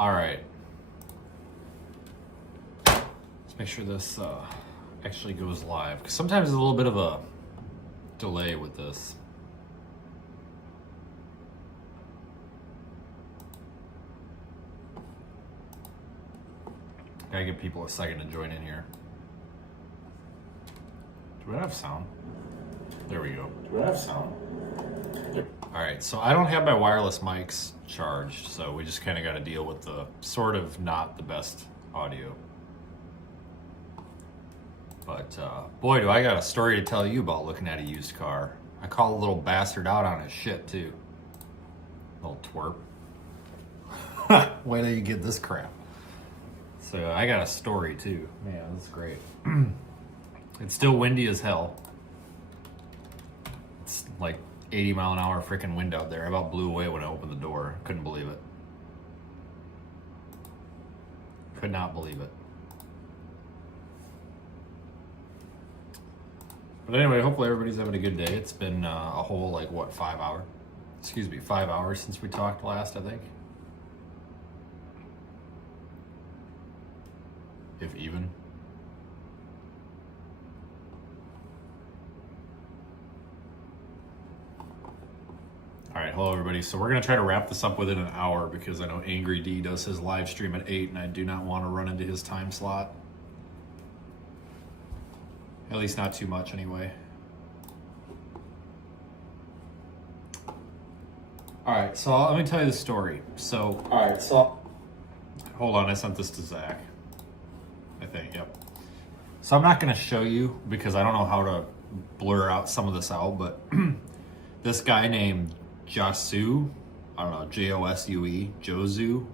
All right. Let's make sure this actually goes live. Because sometimes there's a little bit of a delay with this. Gotta give people a second to join in here. Do I have sound? There we go. Do I have sound? Yep. All right, so I don't have my wireless mics charged, so we just kind of got to deal with the sort of not the best audio. But boy, do I got a story to tell you about looking at a used car. I call a little bastard out on his shit too. Little twerp. Wait till you get this crap. So I got a story too. Man, this is great. It's still windy as hell. It's like 80 mile an hour freaking wind out there. I about blew away when I opened the door. Couldn't believe it. Could not believe it. But anyway, hopefully everybody's having a good day. It's been a whole, like, what, 5 hours? Excuse me, 5 hours since we talked last, I think. If even. All right, hello everybody. So we're gonna try to wrap this up within an hour because I know Angry D does his live stream at 8 and I do not want to run into his time slot. At least not too much anyway. All right, so let me tell you the story. So, hold on, I sent this to Zach. I think, yep. So I'm not gonna show you because I don't know how to blur out some of this out, but this guy named Josue, I don't know, Josue, Josue,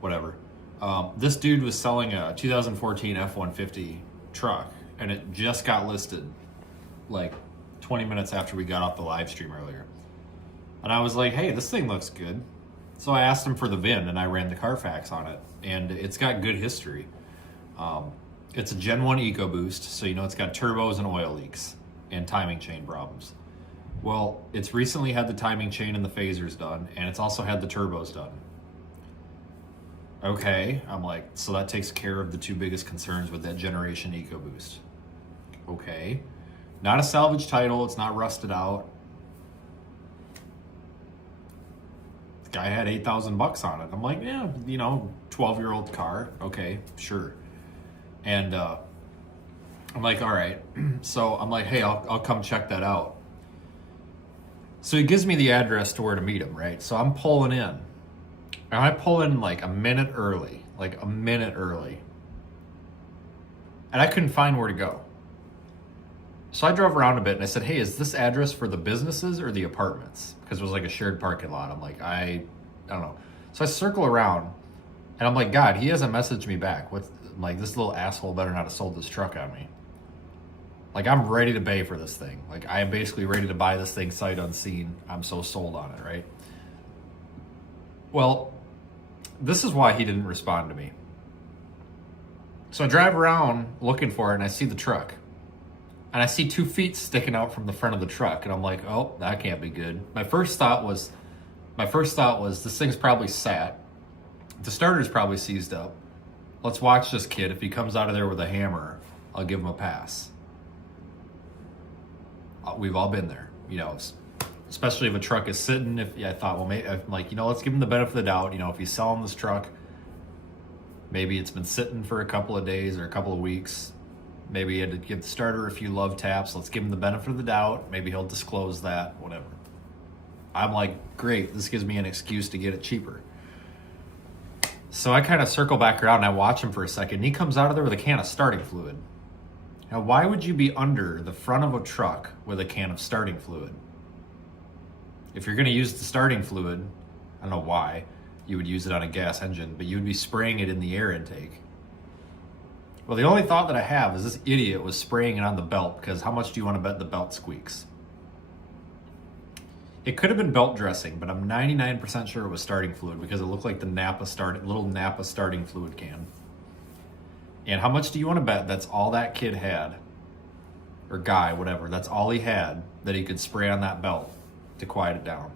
whatever. This dude was selling a 2014 F-150 truck, and it just got listed like 20 minutes after we got off the live stream earlier. And I was like, hey, this thing looks good. So I asked him for the VIN, and I ran the Carfax on it, and it's got good history. It's a Gen 1 EcoBoost, so you know it's got turbos and oil leaks and timing chain problems. Well, it's recently had the timing chain and the phasers done, and it's also had the turbos done. Okay, I'm like, so that takes care of the two biggest concerns with that generation EcoBoost. Okay, not a salvage title, it's not rusted out. The guy had $8,000 on it. I'm like, yeah, you know, 12-year-old car, okay, sure. And I'm like, all right. So I'm like, hey, I'll come check that out. So he gives me the address to where to meet him, right? So I'm pulling in. And I pull in like a minute early. And I couldn't find where to go. So I drove around a bit and I said, hey, is this address for the businesses or the apartments? Because it was like a shared parking lot. I'm like, I don't know. So I circle around and I'm like, God, he hasn't messaged me back. I'm like, this little asshole better not have sold this truck on me. Like, I'm ready to pay for this thing. Like, I am basically ready to buy this thing sight unseen. I'm so sold on it, right? Well, this is why he didn't respond to me. So I drive around looking for it and I see the truck. And I see 2 feet sticking out from the front of the truck. And I'm like, oh, that can't be good. My first thought was this thing's probably sat. The starter's probably seized up. Let's watch this kid. If he comes out of there with a hammer, I'll give him a pass. We've all been there, you know, especially if a truck is sitting. I thought, well, maybe, I'm like, you know, let's give him the benefit of the doubt. You know, if he's selling this truck, maybe it's been sitting for a couple of days or a couple of weeks. Maybe he had to give the starter a few love taps. Let's give him the benefit of the doubt. Maybe he'll disclose that, whatever. I'm like, great, this gives me an excuse to get it cheaper. So I kind of circle back around and I watch him for a second. And he comes out of there with a can of starting fluid. Now, why would you be under the front of a truck with a can of starting fluid? If you're going to use the starting fluid, I don't know why you would use it on a gas engine, but you would be spraying it in the air intake. Well, the only thought that I have is this idiot was spraying it on the belt, because how much do you want to bet the belt squeaks? It could have been belt dressing, but I'm 99% sure it was starting fluid because it looked like the little Napa starting fluid can. And how much do you want to bet that's all that kid had, or guy, whatever, that's all he had that he could spray on that belt to quiet it down?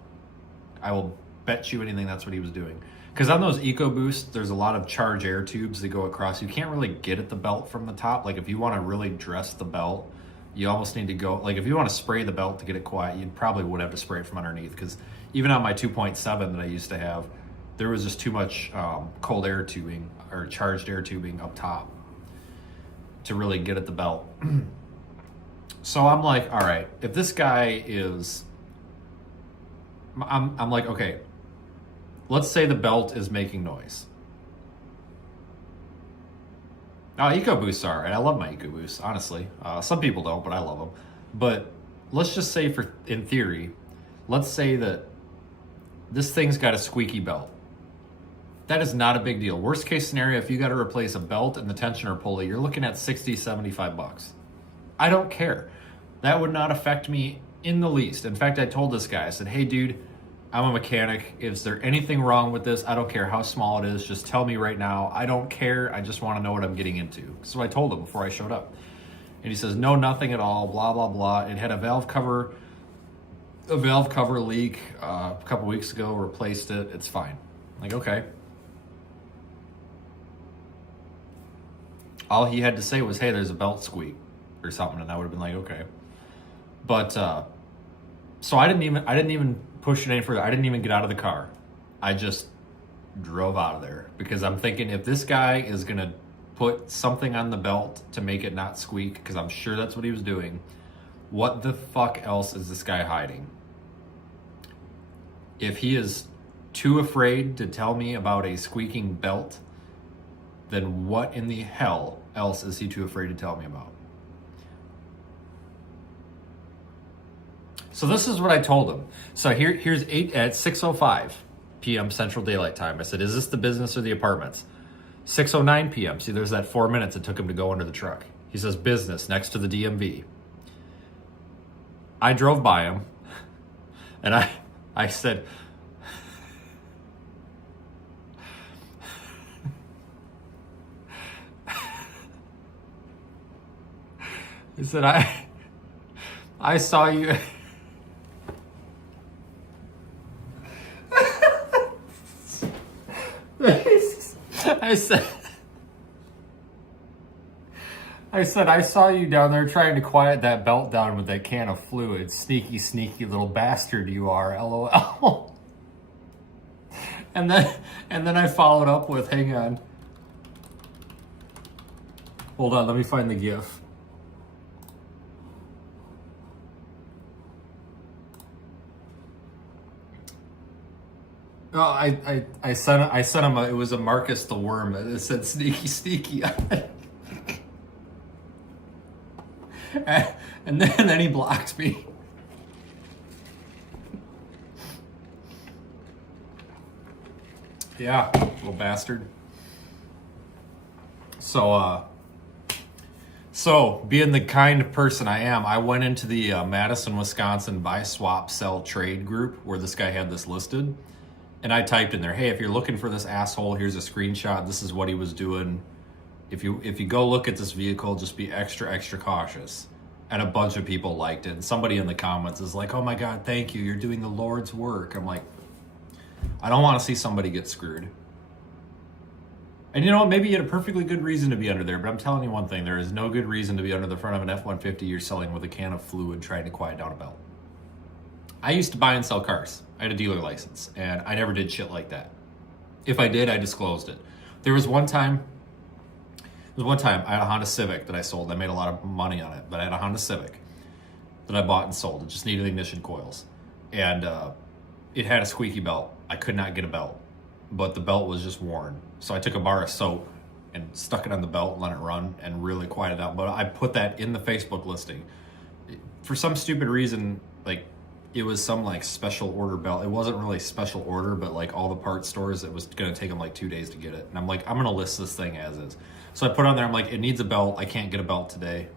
I will bet you anything that's what he was doing. Because on those EcoBoosts, there's a lot of charge air tubes that go across. You can't really get at the belt from the top. Like if you want to really dress the belt, you almost need to go, like if you want to spray the belt to get it quiet, you probably would have to spray it from underneath. Because even on my 2.7 that I used to have, there was just too much cold air tubing or charged air tubing up top to really get at the belt. So I'm like, all right, if this guy is, I'm like, okay, let's say the belt is making noise. Now, EcoBoosts are, and I love my EcoBoosts, honestly. Some people don't, but I love them. But let's just say, in theory, let's say that this thing's got a squeaky belt. That is not a big deal. Worst case scenario, if you got to replace a belt and the tensioner pulley, you're looking at $60, $75. I don't care. That would not affect me in the least. In fact, I told this guy, I said, hey, dude, I'm a mechanic. Is there anything wrong with this? I don't care how small it is. Just tell me right now. I don't care. I just want to know what I'm getting into. So I told him before I showed up. And he says, no, nothing at all, blah, blah, blah. It had a valve cover leak a couple weeks ago, replaced it. It's fine. I'm like, okay. All he had to say was, hey, there's a belt squeak or something. And I would have been like, okay. But, so I didn't even push it any further. I didn't even get out of the car. I just drove out of there because I'm thinking if this guy is going to put something on the belt to make it not squeak, because I'm sure that's what he was doing, what the fuck else is this guy hiding? If he is too afraid to tell me about a squeaking belt, then what in the hell else is he too afraid to tell me about? So this is what I told him. So here's at 6:05 p.m. Central Daylight Time. I said, is this the business or the apartments? 6:09 p.m. See, there's that 4 minutes it took him to go under the truck. He says, business, next to the DMV. I drove by him, and I said, I saw you. I said, I saw you down there trying to quiet that belt down with that can of fluid. Sneaky, sneaky little bastard you are, LOL. And then I followed up with, hang on. Hold on, let me find the GIF. Oh, I sent him it was a Marcus the Worm. It said sneaky sneaky. and then he blocked me. Yeah, little bastard. So being the kind person I am, I went into the Madison, Wisconsin buy, swap, sell, trade group where this guy had this listed. And I typed in there, hey, if you're looking for this asshole, here's a screenshot. This is what he was doing. If you go look at this vehicle, just be extra, extra cautious. And a bunch of people liked it. And somebody in the comments is like, oh my God, thank you. You're doing the Lord's work. I'm like, I don't want to see somebody get screwed. And you know what? Maybe you had a perfectly good reason to be under there. But I'm telling you one thing. There is no good reason to be under the front of an F-150 you're selling with a can of fluid trying to quiet down a belt. I used to buy and sell cars. I had a dealer license, and I never did shit like that. If I did, I disclosed it. There was one time I had a Honda Civic that I sold. I made a lot of money on it, but I had a Honda Civic that I bought and sold. It just needed ignition coils. And it had a squeaky belt. I could not get a belt, but the belt was just worn. So I took a bar of soap and stuck it on the belt and let it run and really quieted out. But I put that in the Facebook listing. For some stupid reason, like, it was some like special order belt. It wasn't really special order, but like all the parts stores, it was going to take them like 2 days to get it. And I'm like, I'm going to list this thing as is. So I put on there, I'm like, it needs a belt. I can't get a belt today.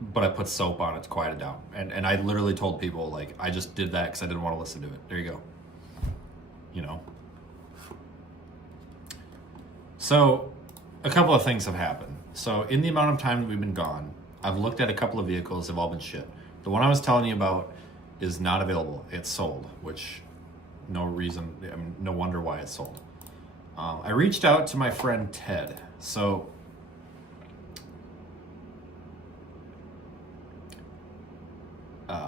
But I put soap on it to quiet it down. And I literally told people, like, I just did that because I didn't want to listen to it. There you go. You know. So a couple of things have happened. So in the amount of time that we've been gone, I've looked at a couple of vehicles. They've all been shit. The one I was telling you about is not available. It's sold, which no reason, I mean, no wonder why it sold. I reached out to my friend Ted. So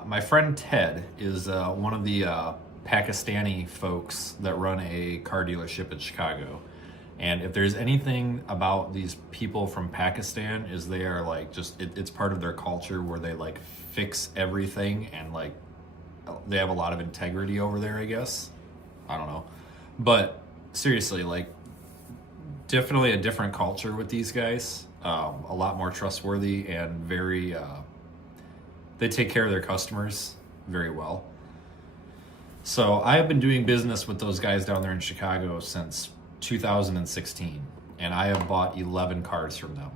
my friend Ted is one of the Pakistani folks that run a car dealership in Chicago. And if there's anything about these people from Pakistan, is they are like just it's part of their culture where they like fix everything, and like they have a lot of integrity over there, I guess. I don't know. But seriously, like definitely a different culture with these guys. A lot more trustworthy and very they take care of their customers very well. So I have been doing business with those guys down there in Chicago since 2016, and I have bought 11 cars from them.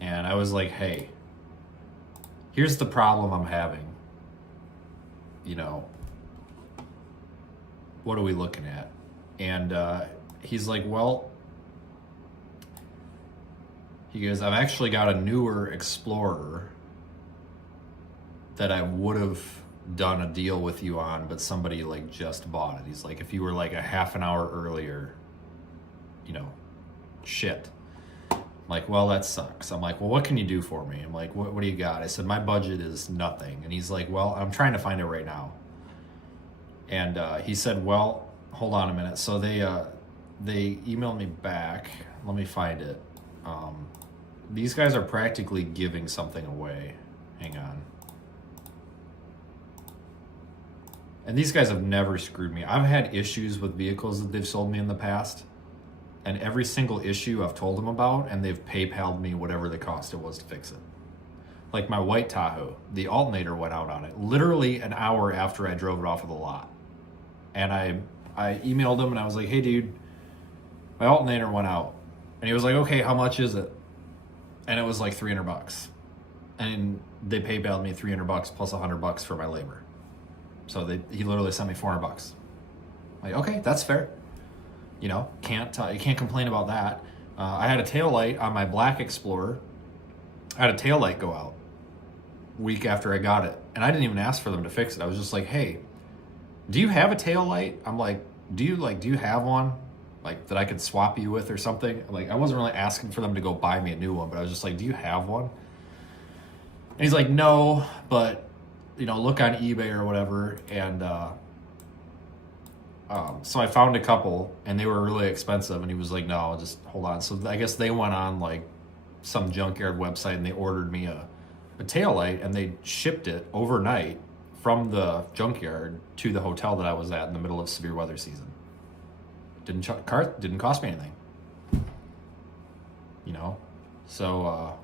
And I was like, hey, here's the problem I'm having. You know, what are we looking at? And he's like, well, he goes, I've actually got a newer Explorer that I would have done a deal with you on, but somebody like just bought it. He's like, if you were like a half an hour earlier, you know, shit. I'm like, well, that sucks. I'm like, well, what can you do for me? I'm like, what do you got? I said, my budget is nothing. And he's like, well, I'm trying to find it right now. And he said, well, hold on a minute. So they emailed me back. Let me find it. These guys are practically giving something away. Hang on. And these guys have never screwed me. I've had issues with vehicles that they've sold me in the past. And every single issue I've told them about, and they've PayPal'd me whatever the cost it was to fix it. Like my white Tahoe, the alternator went out on it literally an hour after I drove it off of the lot. And I emailed him and I was like, hey dude, my alternator went out. And he was like, okay, how much is it? And it was like $300. And they PayPal'd me $300 plus $100 for my labor. So he literally sent me $400. Like, okay, that's fair. You know, you can't complain about that. I had a taillight on my black Explorer. I had a taillight go out week after I got it. And I didn't even ask for them to fix it. I was just like, hey, do you have a taillight? I'm like, do you have one? Like that I could swap you with or something? Like I wasn't really asking for them to go buy me a new one, but I was just like, do you have one? And he's like, no, but you know, look on eBay or whatever. And so I found a couple and they were really expensive, and he was like, no, just hold on. So I guess they went on like some junkyard website and they ordered me a taillight, and they shipped it overnight from the junkyard to the hotel that I was at in the middle of severe weather season. Didn't cost me anything. You know? So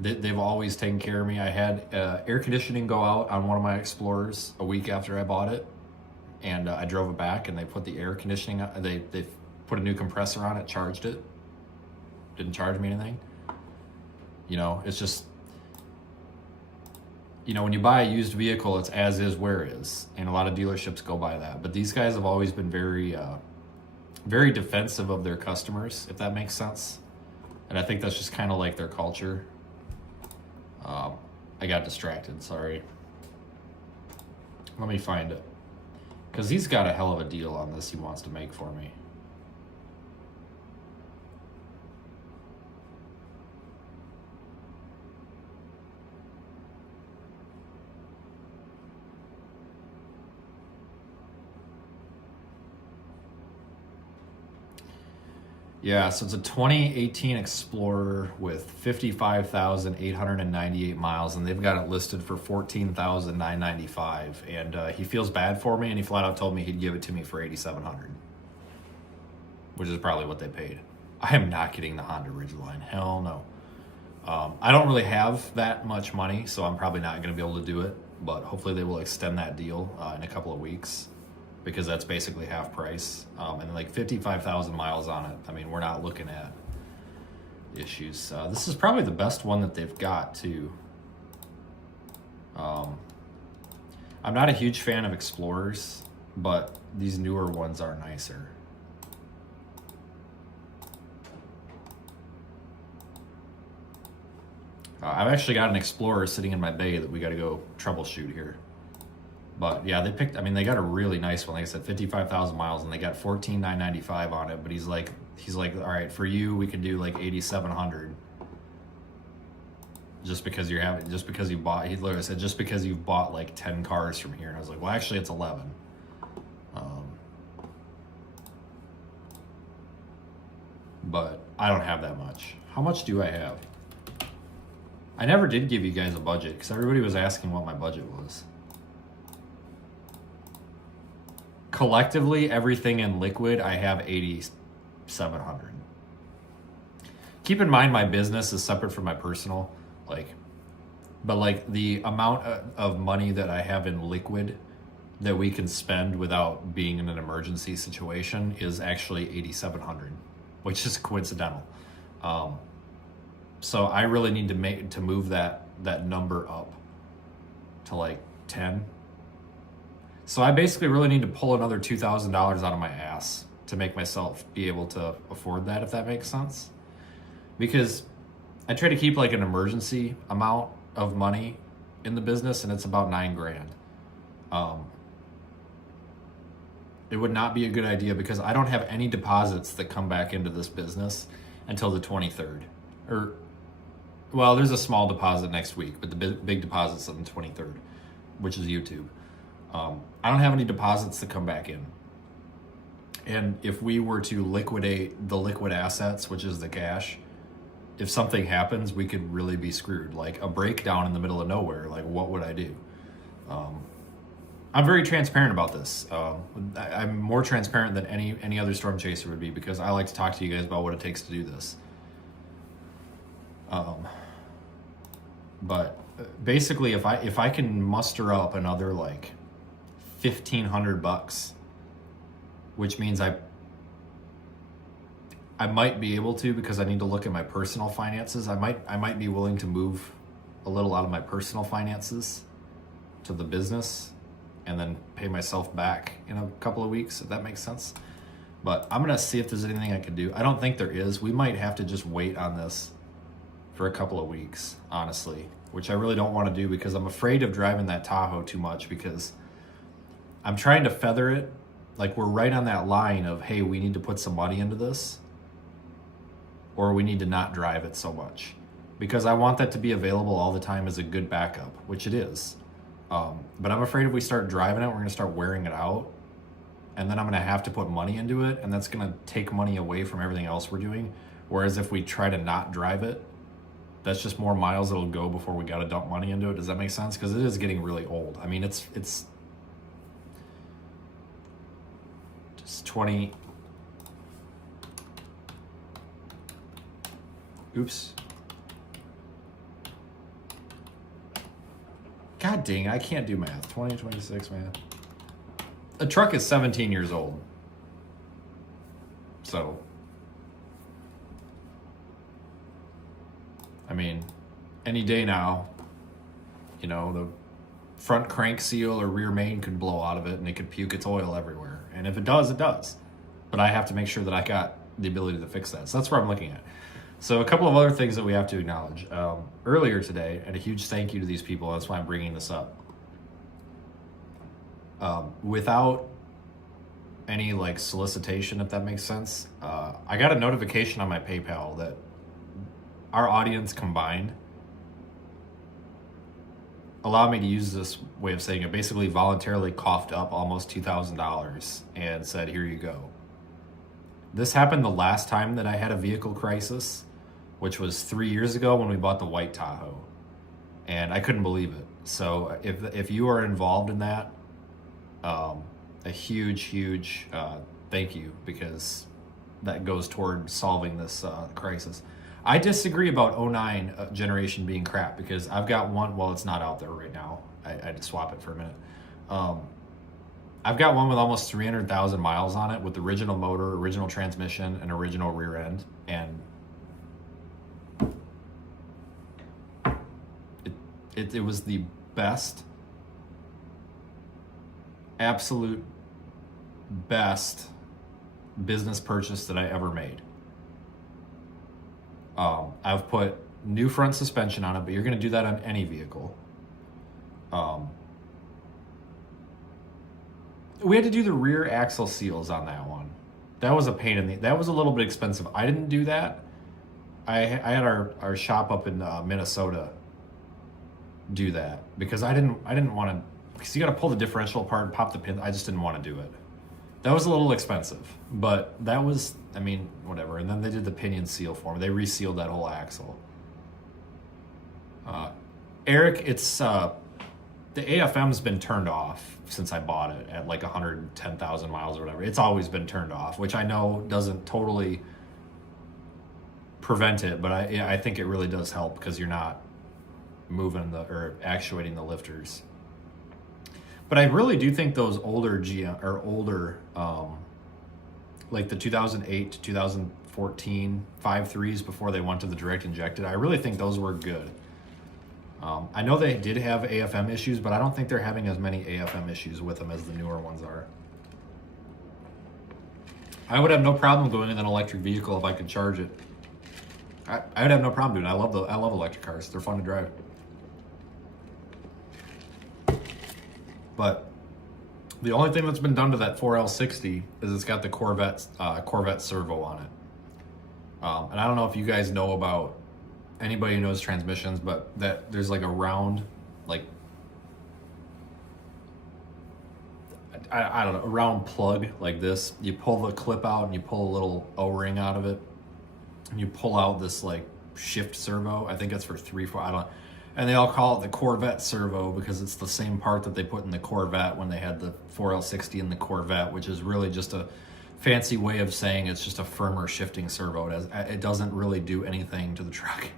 they've always taken care of me. I had air conditioning go out on one of my Explorers a week after I bought it, and I drove it back, and they put the air conditioning, they put a new compressor on it, charged it, didn't charge me anything. You know, it's just, you know, when you buy a used vehicle, it's as is, where is, and a lot of dealerships go by that. But these guys have always been very, very defensive of their customers, if that makes sense. And I think that's just kind of like their culture. I got distracted, sorry. Let me find it. Because he's got a hell of a deal on this he wants to make for me. Yeah, so it's a 2018 Explorer with 55,898 miles, and they've got it listed for $14,995. And he feels bad for me, and he flat out told me he'd give it to me for $8,700, which is probably what they paid. I am not getting the Honda Ridgeline. Hell no. I don't really have that much money, so I'm probably not going to be able to do it. But hopefully they will extend that deal in a couple of weeks, because that's basically half price, and like 55,000 miles on it. I mean, we're not looking at issues. This is probably the best one that they've got too. I'm not a huge fan of Explorers, but these newer ones are nicer. I've actually got an Explorer sitting in my bay that we got to go troubleshoot here. But yeah, they got a really nice one. Like I said, 55,000 miles, and they got 14,995 on it. But he's like, all right, for you, we could do like 8,700. Just because you bought, he literally said, just because you've bought like 10 cars from here. And I was like, well, actually, it's 11. But I don't have that much. How much do I have? I never did give you guys a budget because everybody was asking what my budget was. Collectively, everything in liquid, I have 8,700. Keep in mind, my business is separate from my personal, but the amount of money that I have in liquid that we can spend without being in an emergency situation is actually 8,700, which is coincidental. So I really need to move that number up to like 10. So I basically really need to pull another $2,000 out of my ass to make myself be able to afford that, if that makes sense. Because I try to keep like an emergency amount of money in the business, and it's about $9,000. It would not be a good idea because I don't have any deposits that come back into this business until the 23rd. Well, there's a small deposit next week, but the big deposit's on the 23rd, which is YouTube. I don't have any deposits to come back in. And if we were to liquidate the liquid assets, which is the cash, if something happens, we could really be screwed. Like a breakdown in the middle of nowhere, like what would I do? I'm very transparent about this. I'm more transparent than any other storm chaser would be because I like to talk to you guys about what it takes to do this. But basically, if I can muster up another like $1,500, which means I might be able to, because I need to look at my personal finances. I might be willing to move a little out of my personal finances to the business and then pay myself back in a couple of weeks, if that makes sense. But I'm gonna see if there's anything I can do. I don't think there is. We might have to just wait on this for a couple of weeks, honestly, which I really don't want to do because I'm afraid of driving that Tahoe too much because I'm trying to feather it. Like we're right on that line of, hey, we need to put some money into this, or we need to not drive it so much, because I want that to be available all the time as a good backup, which it is. But I'm afraid if we start driving it, we're gonna start wearing it out, and then I'm gonna have to put money into it, and that's gonna take money away from everything else we're doing. Whereas if we try to not drive it, that's just more miles that'll go before we gotta dump money into it. Does that make sense? Because it is getting really old. I mean, it's just 20. Oops. God dang, I can't do math. 20, 26, man. A truck is 17 years old. So, I mean, any day now, you know, the front crank seal or rear main could blow out of it and it could puke its oil everywhere. And if it does, it does. But I have to make sure that I got the ability to fix that. So that's where I'm looking at. So a couple of other things that we have to acknowledge. Earlier today, and a huge thank you to these people, that's why I'm bringing this up. Without any like solicitation, if that makes sense, I got a notification on my PayPal that our audience combined allowed me to use this way of saying it, basically voluntarily coughed up almost $2,000 and said, here you go. This happened the last time that I had a vehicle crisis, which was 3 years ago when we bought the white Tahoe. And I couldn't believe it. So if you are involved in that, a huge thank you, because that goes toward solving this crisis. I disagree about 09 generation being crap, because I've got one, well, it's not out there right now. I had to swap it for a minute. I've got one with almost 300,000 miles on it, with original motor, original transmission, and original rear end. And it was the best, absolute best business purchase that I ever made. I've put new front suspension on it, but you're going to do that on any vehicle. We had to do the rear axle seals on that one. That was a pain in the. That was a little bit expensive. I didn't do that. I had our shop up in Minnesota do that because I didn't want to, because you got to pull the differential apart and pop the pin. I just didn't want to do it. That was a little expensive, but that was, I mean, whatever. And then they did the pinion seal for me. They resealed that whole axle. Eric, it's the AFM's been turned off since I bought it at like 110,000 miles or whatever. It's always been turned off, which I know doesn't totally prevent it, but I think it really does help because you're not moving or actuating the lifters. But I really do think those older GM or older, like the 2008 to 2014 5.3s before they went to the direct injected, I really think those were good. I know they did have AFM issues, but I don't think they're having as many AFM issues with them as the newer ones are. I would have no problem going in an electric vehicle if I could charge it. I would have no problem doing it. I love electric cars. They're fun to drive. But the only thing that's been done to that 4L60 is it's got the Corvette servo on it. And I don't know if you guys know about, anybody who knows transmissions, but that there's like a round, like, I don't know, a round plug like this. You pull the clip out and you pull a little O-ring out of it. And you pull out this like shift servo. I think it's for 3-4, I don't. And they all call it the Corvette servo because it's the same part that they put in the Corvette when they had the 4L60 in the Corvette, which is really just a fancy way of saying it's just a firmer shifting servo. It doesn't really do anything to the truck,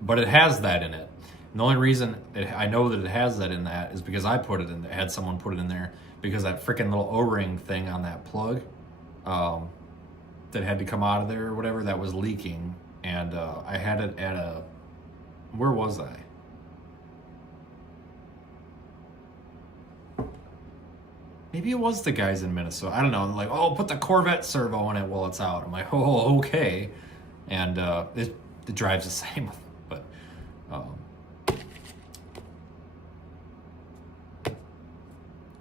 but it has that in it. And the only reason I know that it has that in that is because I put it in. Had someone put it in there because that freaking little O-ring thing on that plug that had to come out of there or whatever, that was leaking, and I had it at a. Where was I? Maybe it was the guys in Minnesota. I don't know. They're like, oh, put the Corvette servo in it while it's out. I'm like, oh, okay. And it drives the same. But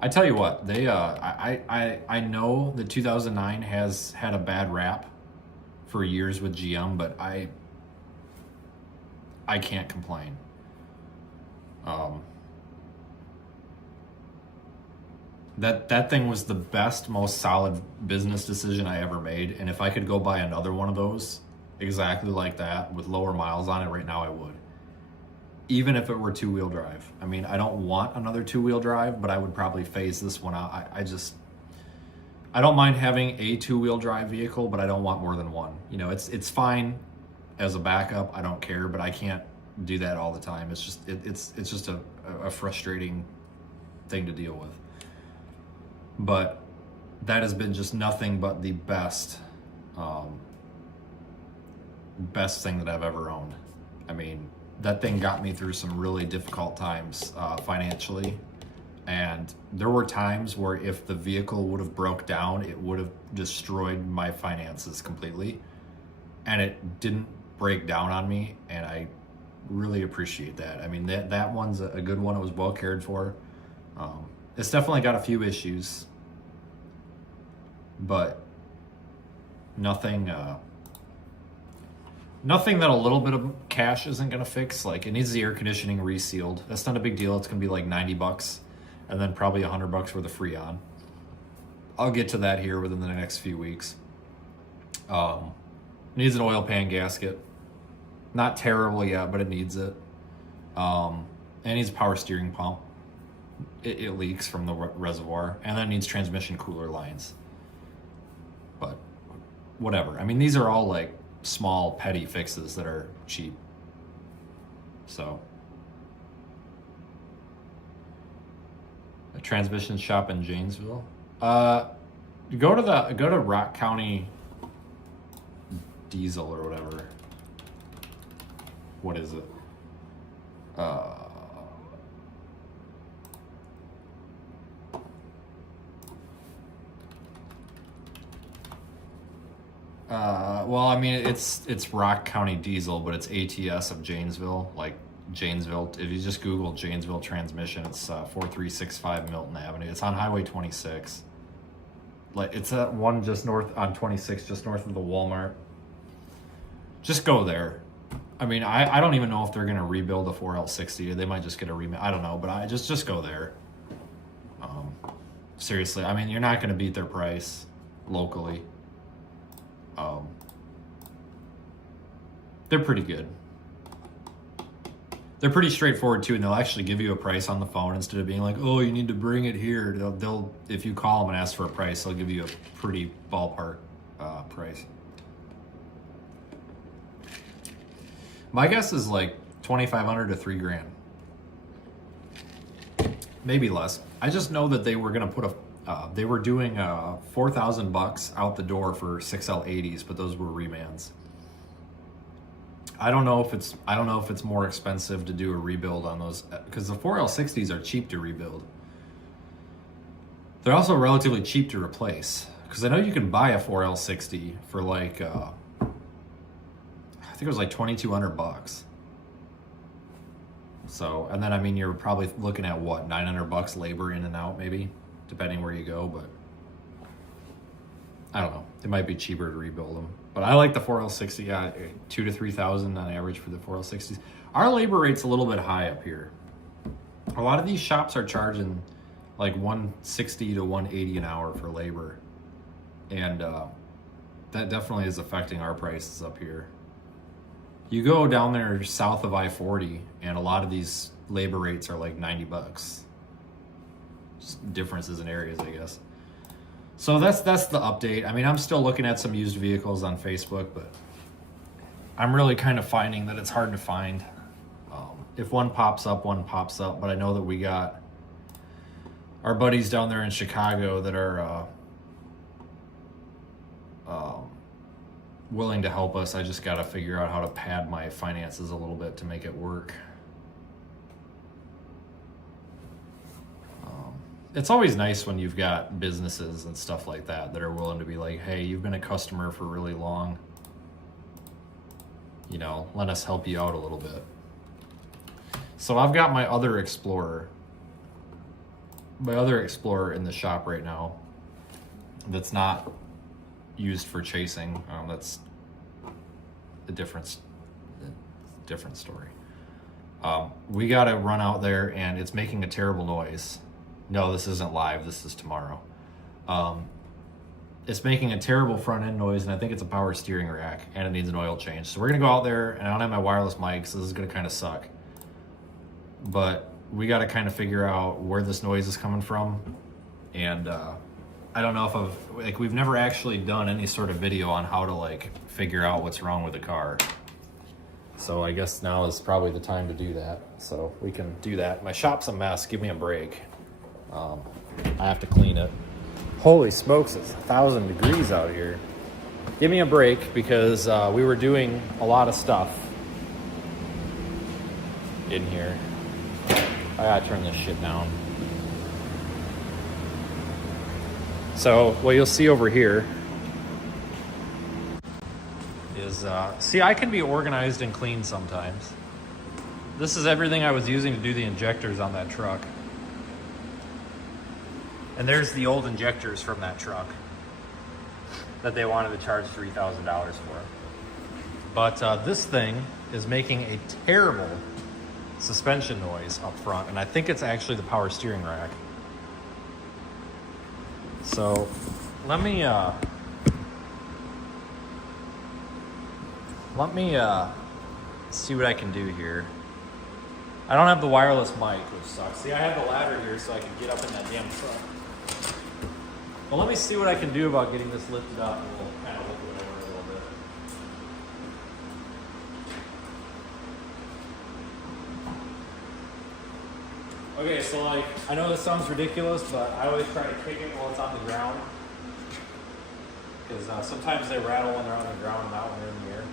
I tell you what, they I know that 2009 has had a bad rap for years with GM, but I can't complain. That thing was the best, most solid business decision I ever made. And if I could go buy another one of those exactly like that with lower miles on it right now, I would. Even if it were 2-wheel drive. I mean, I don't want another 2-wheel drive, but I would probably phase this one out. I don't mind having a 2-wheel drive vehicle, but I don't want more than one. You know, it's fine as a backup. I don't care, but I can't do that all the time. It's just a frustrating thing to deal with. But that has been just nothing but the best thing that I've ever owned. I mean, that thing got me through some really difficult times financially, and there were times where if the vehicle would have broke down, it would have destroyed my finances completely, and it didn't break down on me, and I really appreciate that. I mean, that one's a good one. It was well cared for. It's definitely got a few issues, but nothing that a little bit of cash isn't gonna fix. Like, it needs the air conditioning resealed. That's not a big deal. It's gonna be like $90 and then probably $100 worth of Freon. I'll get to that here within the next few weeks. Needs an oil pan gasket. Not terrible yet, but it needs it. And it needs a power steering pump. It leaks from the reservoir, and then it needs transmission cooler lines. But whatever. I mean, these are all like small petty fixes that are cheap. So a transmission shop in Janesville. Go to Rock County Diesel or whatever. What is it? Well, I mean, it's Rock County Diesel, but it's ATS of Janesville, like Janesville. If you just Google Janesville transmission, it's 4365 Milton Avenue. It's on Highway 26. Like, it's that one just north on 26, just north of the Walmart. Just go there. I mean, I don't even know if they're gonna rebuild the 4L60. They might just get a remake. I don't know, but I just go there. Seriously, I mean, you're not gonna beat their price locally. They're pretty good. They're pretty straightforward too, and they'll actually give you a price on the phone instead of being like, "Oh, you need to bring it here." They'll if you call them and ask for a price, they'll give you a pretty ballpark price. My guess is like $2,500 to $3,000, maybe less. I just know that they were gonna put they were doing $4,000 out the door for 6L80s, but those were remans. I don't know if it's more expensive to do a rebuild on those, because the 4L60s are cheap to rebuild. They're also relatively cheap to replace, because I know you can buy a 4L60 for like I think it was like $2,200. So, and then I mean, you're probably looking at what, $900 labor in and out, maybe, depending where you go. But I don't know. It might be cheaper to rebuild them. But I like the 4L60, $2,000 to $3,000 on average for the 4L60s. Our labor rate's a little bit high up here. A lot of these shops are charging like $160 to $180 an hour for labor, and that definitely is affecting our prices up here. You go down there south of I-40, and a lot of these labor rates are like $90. Just differences in areas, I guess. So that's the update. I mean, I'm still looking at some used vehicles on Facebook, but I'm really kind of finding that it's hard to find. If one pops up, but I know that we got our buddies down there in Chicago that are willing to help us. I just got to figure out how to pad my finances a little bit to make it work. It's always nice when you've got businesses and stuff like that that are willing to be like, "Hey, you've been a customer for really long. You know, let us help you out a little bit." So I've got my other Explorer in the shop right now that's not used for chasing. That's a different story. We got to run out there, and it's making a terrible noise. No, this isn't live. This is tomorrow. It's making a terrible front end noise, and I think it's a power steering rack, and it needs an oil change. So we're gonna go out there, and I don't have my wireless mic, so this is gonna kind of suck. But we got to kind of figure out where this noise is coming from, and I don't know if we've never actually done any sort of video on how to like figure out what's wrong with the car. So I guess now is probably the time to do that. So we can do that. My shop's a mess. Give me a break. I have to clean it. Holy smokes, it's 1,000 degrees out here. Give me a break, because we were doing a lot of stuff in here. I gotta turn this shit down. So what you'll see over here is, see, I can be organized and clean sometimes. This is everything I was using to do the injectors on that truck. And there's the old injectors from that truck that they wanted to charge $3,000 for. But this thing is making a terrible suspension noise up front, and I think it's actually the power steering rack. So let me see what I can do here. I don't have the wireless mic, which sucks. See, I have the ladder here so I can get up in that damn truck. Well, let me see what I can do about getting this lifted up, and we'll kind of look it over a little bit. Okay, so like, I know this sounds ridiculous, but I always try to kick it while it's on the ground. Because sometimes they rattle when they're on the ground, not when they're in the air.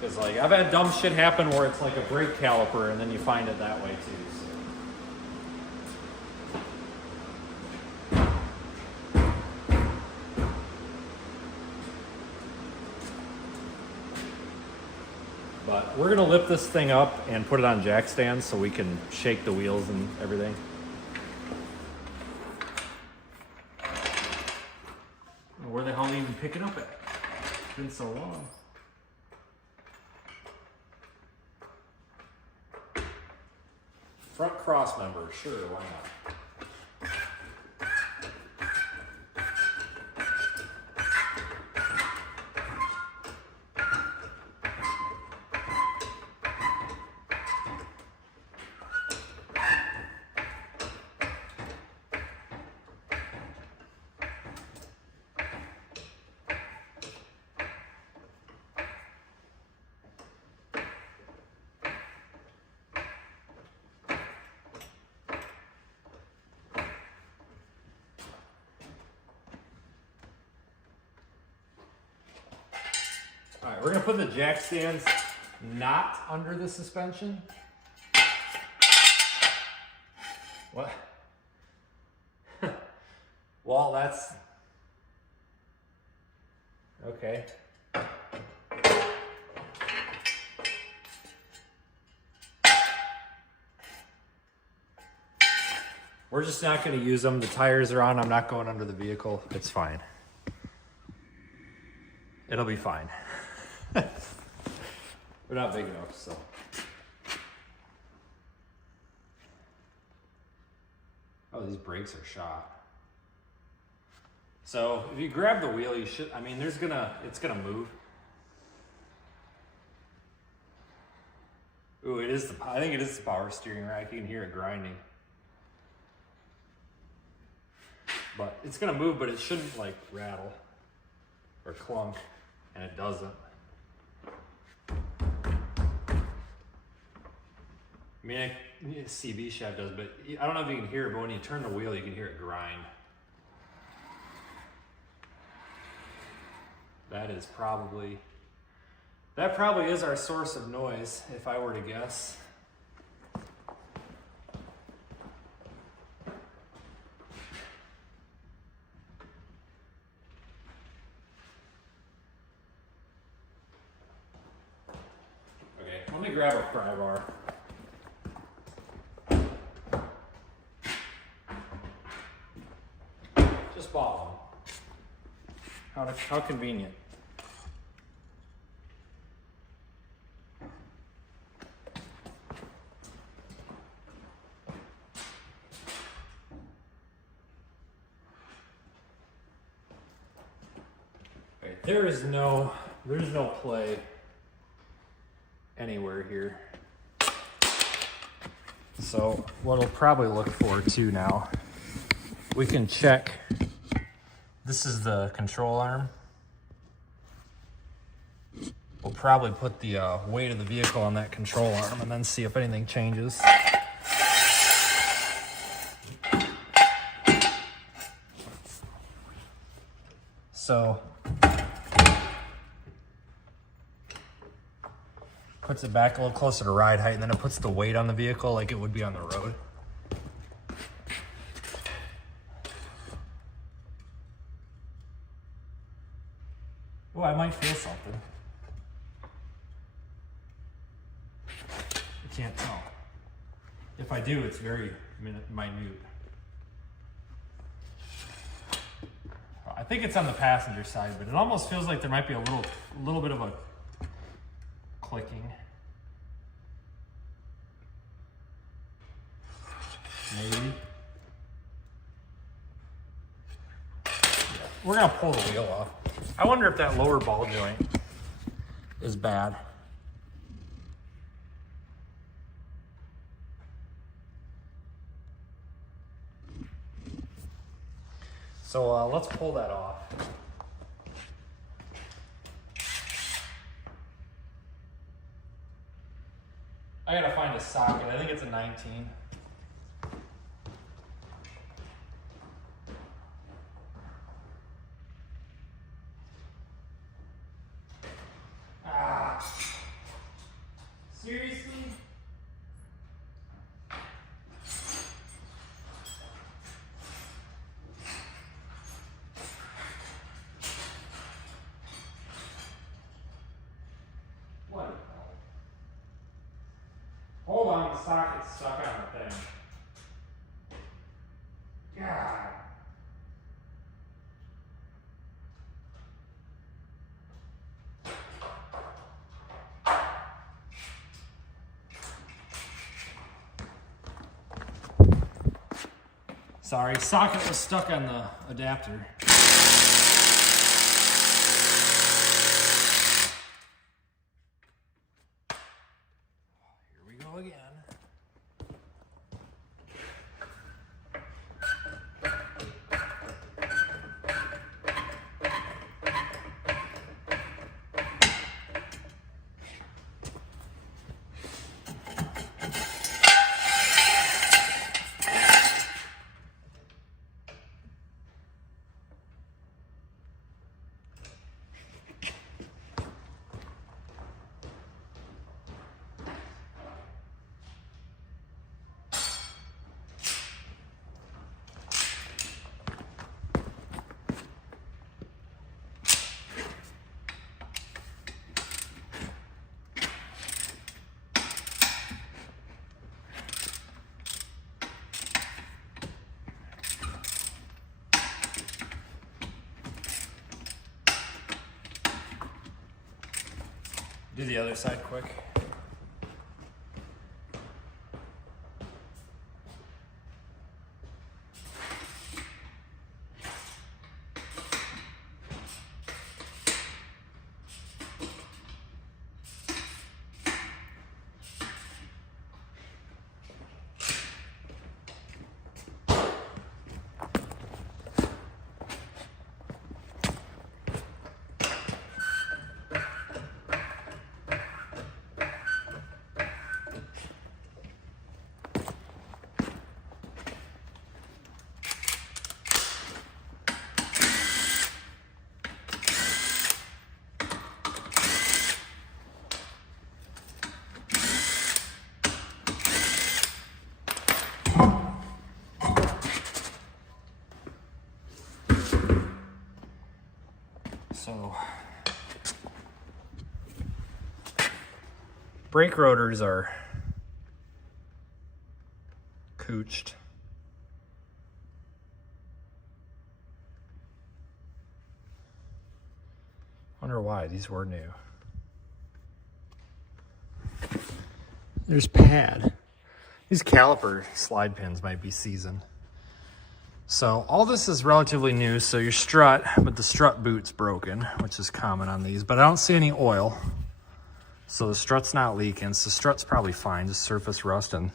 Because like, I've had dumb shit happen where it's like a brake caliper, and then you find it that way too. So. we're gonna lift this thing up and put it on jack stands so we can shake the wheels and everything. Where the hell are you even picking up at? It's been so long. Front cross member, sure, why not? All right, we're gonna put the jack stands not under the suspension. What? Well, that's okay. We're just not gonna use them. The tires are on. I'm not going under the vehicle. It's fine. It'll be fine. We're not big enough, so. Oh, these brakes are shot. So if you grab the wheel, you should, I mean, it's gonna move. Ooh, I think it is the power steering rack. You can hear it grinding. But it's gonna move, but it shouldn't like rattle or clunk, and it doesn't. I mean, a CB shaft does, but I don't know if you can hear it, but when you turn the wheel, you can hear it grind. That probably is our source of noise, if I were to guess. Okay, let me grab a pry bar. Just bought one. How convenient. Okay, there's no play anywhere here. So what I'll probably look for too now, we can check. This is the control arm. We'll probably put the weight of the vehicle on that control arm and then see if anything changes. So, puts it back a little closer to ride height, and then it puts the weight on the vehicle like it would be on the road. Oh, I might feel something. I can't tell. If I do, it's very minute. I think it's on the passenger side, but it almost feels like there might be a little bit of a clicking. Maybe. Yeah. We're gonna pull the wheel off. I wonder if that lower ball joint is bad. So let's pull that off. I gotta find a socket. I think it's a 19. Seriously? What? Hold on, the socket's stuck on the thing. God. Sorry, socket was stuck on the adapter. Here we go again. Do the other side quick. So, brake rotors are cooched. Wonder why these were new. There's pad. These caliper slide pins might be seasoned. So all this is relatively new. So your strut, but the strut boot's broken, which is common on these, but I don't see any oil. So the strut's not leaking. So the strut's probably fine, just surface rust and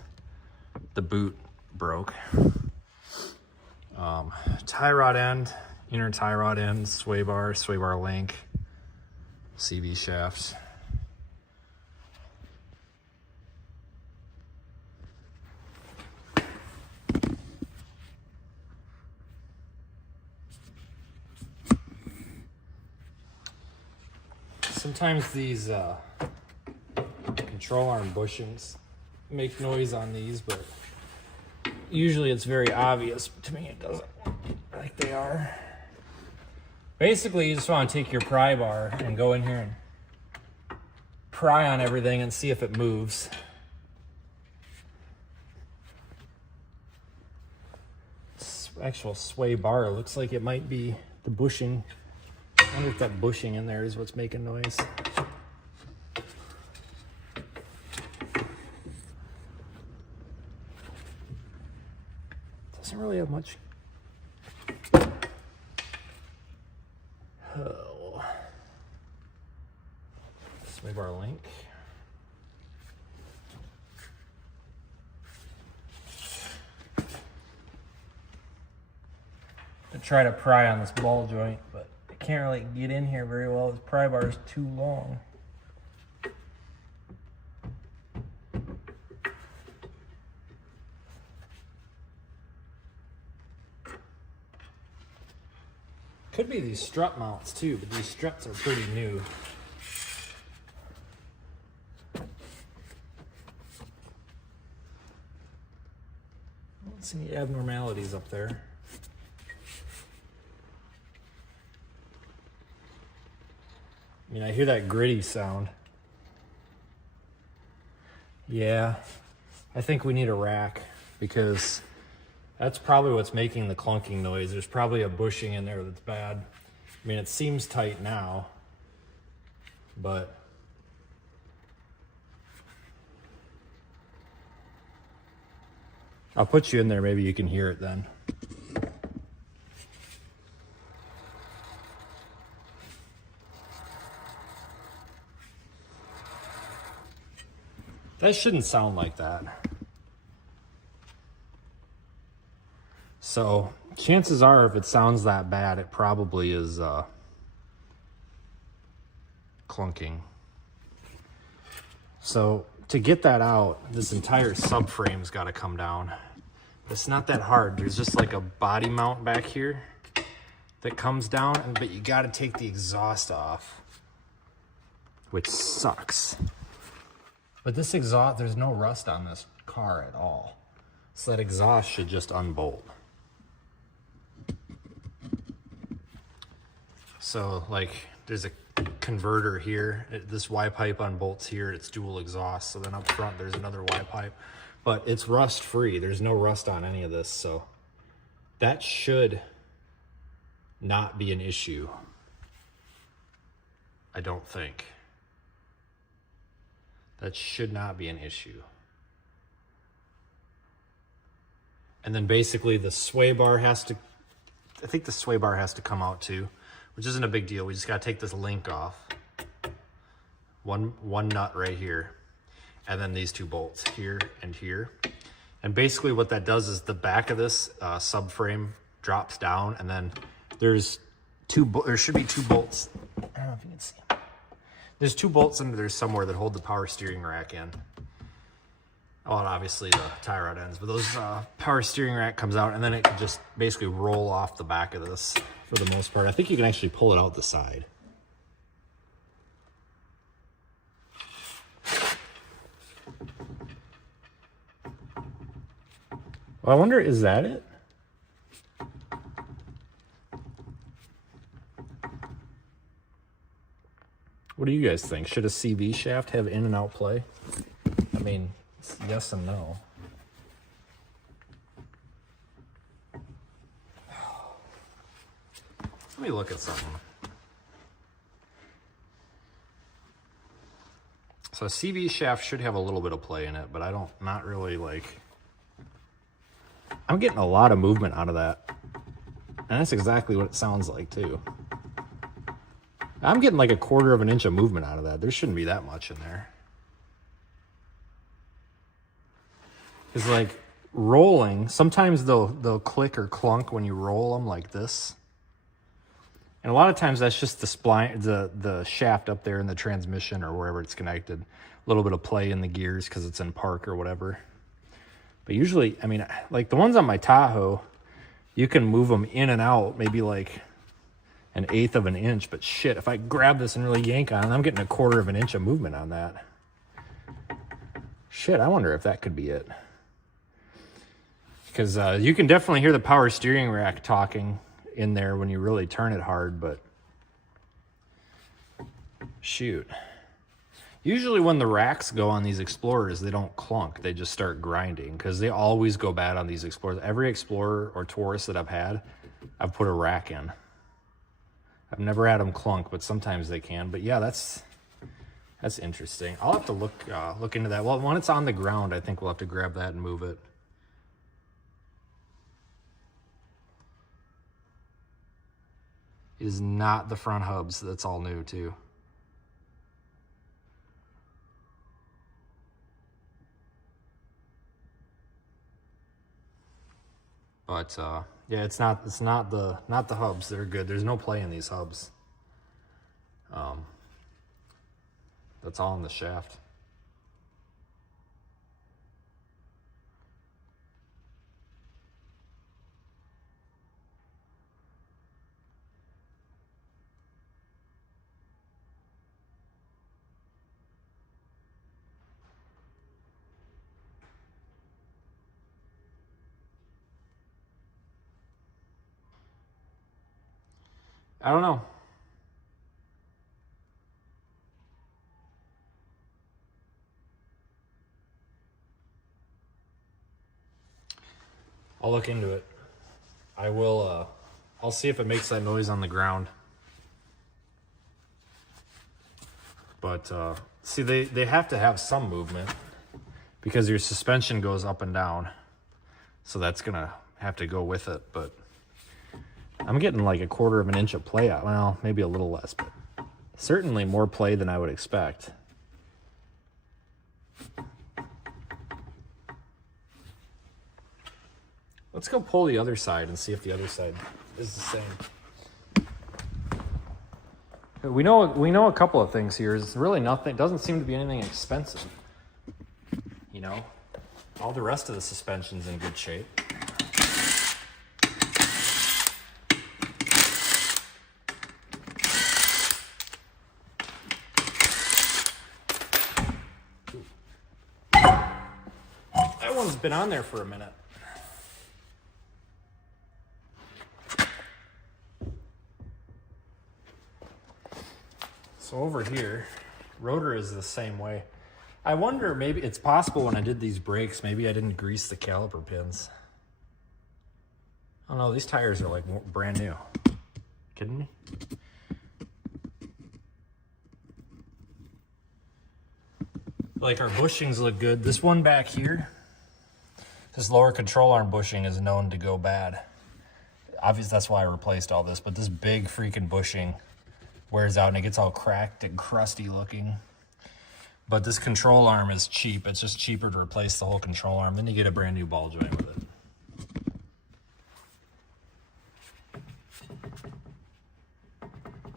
the boot broke. Tie rod end, inner tie rod end, sway bar link, CV shafts. Sometimes these control arm bushings make noise on these, but usually it's very obvious. To me, it doesn't look like they are. Basically, you just want to take your pry bar and go in here and pry on everything and see if it moves. This actual sway bar looks like it might be the bushing. I wonder if that bushing in there is what's making noise. Doesn't really have much. Oh. Sway bar link. I try to pry on this ball joint, but can't really get in here very well. This pry bar is too long. Could be these strut mounts too, but these struts are pretty new. I don't see any abnormalities up there. I mean, I hear that gritty sound. Yeah. Yeah, I think we need a rack because that's probably what's making the clunking noise. There's probably a bushing in there that's bad. I mean, it seems tight now, but I'll put you in there. Maybe you can hear it then. That shouldn't sound like that. So chances are, if it sounds that bad, it probably is clunking. So to get that out, this entire subframe's got to come down. It's not that hard. There's just like a body mount back here that comes down, but you got to take the exhaust off, which sucks. But this exhaust, there's no rust on this car at all. So that exhaust should just unbolt. So like there's a converter here. This Y pipe unbolts here. It's dual exhaust. So then up front there's another Y pipe. But it's rust free. There's no rust on any of this. So that should not be an issue. I don't think. That should not be an issue. And then basically the sway bar has to, I think the sway bar has to come out too, which isn't a big deal. We just gotta take this link off. One nut right here. And then these two bolts here and here. And basically what that does is the back of this subframe drops down, and then there should be two bolts. I don't know if you can see them. There's two bolts under there somewhere that hold the power steering rack in. Oh, and obviously the tie rod ends, but those power steering rack comes out, and then it can just basically roll off the back of this for the most part. I think you can actually pull it out the side. Well, I wonder, is that it? What do you guys think? Should a CV shaft have in and out play? I mean, yes and no. Let me look at something. So a CV shaft should have a little bit of play in it, but not really like... I'm getting a lot of movement out of that. And that's exactly what it sounds like too. I'm getting like 1/4 of an inch of movement out of that. There shouldn't be that much in there. It's like rolling. Sometimes they'll click or clunk when you roll them like this. And a lot of times that's just the spline, the shaft up there in the transmission or wherever it's connected. A little bit of play in the gears because it's in park or whatever. But usually, I mean, like the ones on my Tahoe, you can move them in and out maybe like 1/8 of an inch. But shit, if I grab this and really yank on it, I'm getting 1/4 of an inch of movement on that. Shit, I wonder if that could be it. Because you can definitely hear the power steering rack talking in there when you really turn it hard, but shoot. Usually when the racks go on these Explorers, they don't clunk. They just start grinding because they always go bad on these Explorers. Every Explorer or Taurus that I've had, I've put a rack in. I've never had them clunk, but sometimes they can. But yeah, that's interesting. I'll have to look into that. Well, when it's on the ground, I think we'll have to grab that and move it. It is not the front hubs. That's all new too. But yeah, it's not the hubs. They're good. There's no play in these hubs. That's all in the shaft. I don't know. I'll look into it. I will, I'll see if it makes that noise on the ground. But, see, they have to have some movement because your suspension goes up and down. So that's gonna have to go with it, but I'm getting like 1/4 of an inch of play out. Well, maybe a little less, but certainly more play than I would expect. Let's go pull the other side and see if the other side is the same. We know a couple of things here. It's really nothing. It doesn't seem to be anything expensive. You know, all the rest of the suspension's in good shape. That one's been on there for a minute. So over here, rotor is the same way. I wonder, maybe it's possible when I did these brakes, maybe I didn't grease the caliper pins. Oh no, these tires are like brand new. Kidding me? Like our bushings look good. This one back here, this lower control arm bushing is known to go bad. Obviously that's why I replaced all this, but this big freaking bushing wears out and it gets all cracked and crusty looking. But this control arm is cheap. It's just cheaper to replace the whole control arm. Then you get a brand new ball joint with it.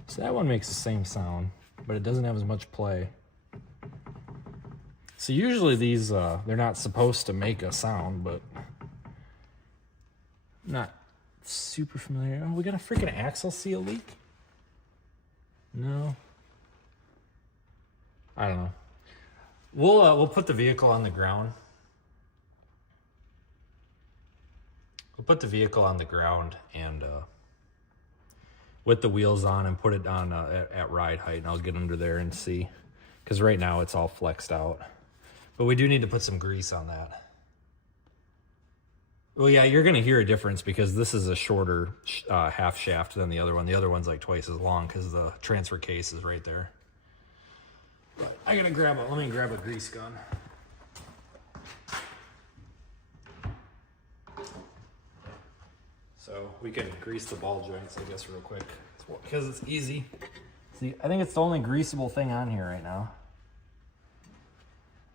So that one makes the same sound, but it doesn't have as much play. So usually these, they're not supposed to make a sound, but I'm not super familiar. Oh, we got a freaking axle seal leak? No. I don't know. We'll put the vehicle on the ground. We'll put the vehicle on the ground and with the wheels on and put it on at ride height, and I'll get under there and see. Because right now it's all flexed out. But we do need to put some grease on that. Well, yeah, you're going to hear a difference because this is a shorter half shaft than the other one. The other one's like twice as long because the transfer case is right there. But I gotta let me grab a grease gun. So we can grease the ball joints, I guess, real quick because it's easy. See, I think it's the only greasable thing on here right now.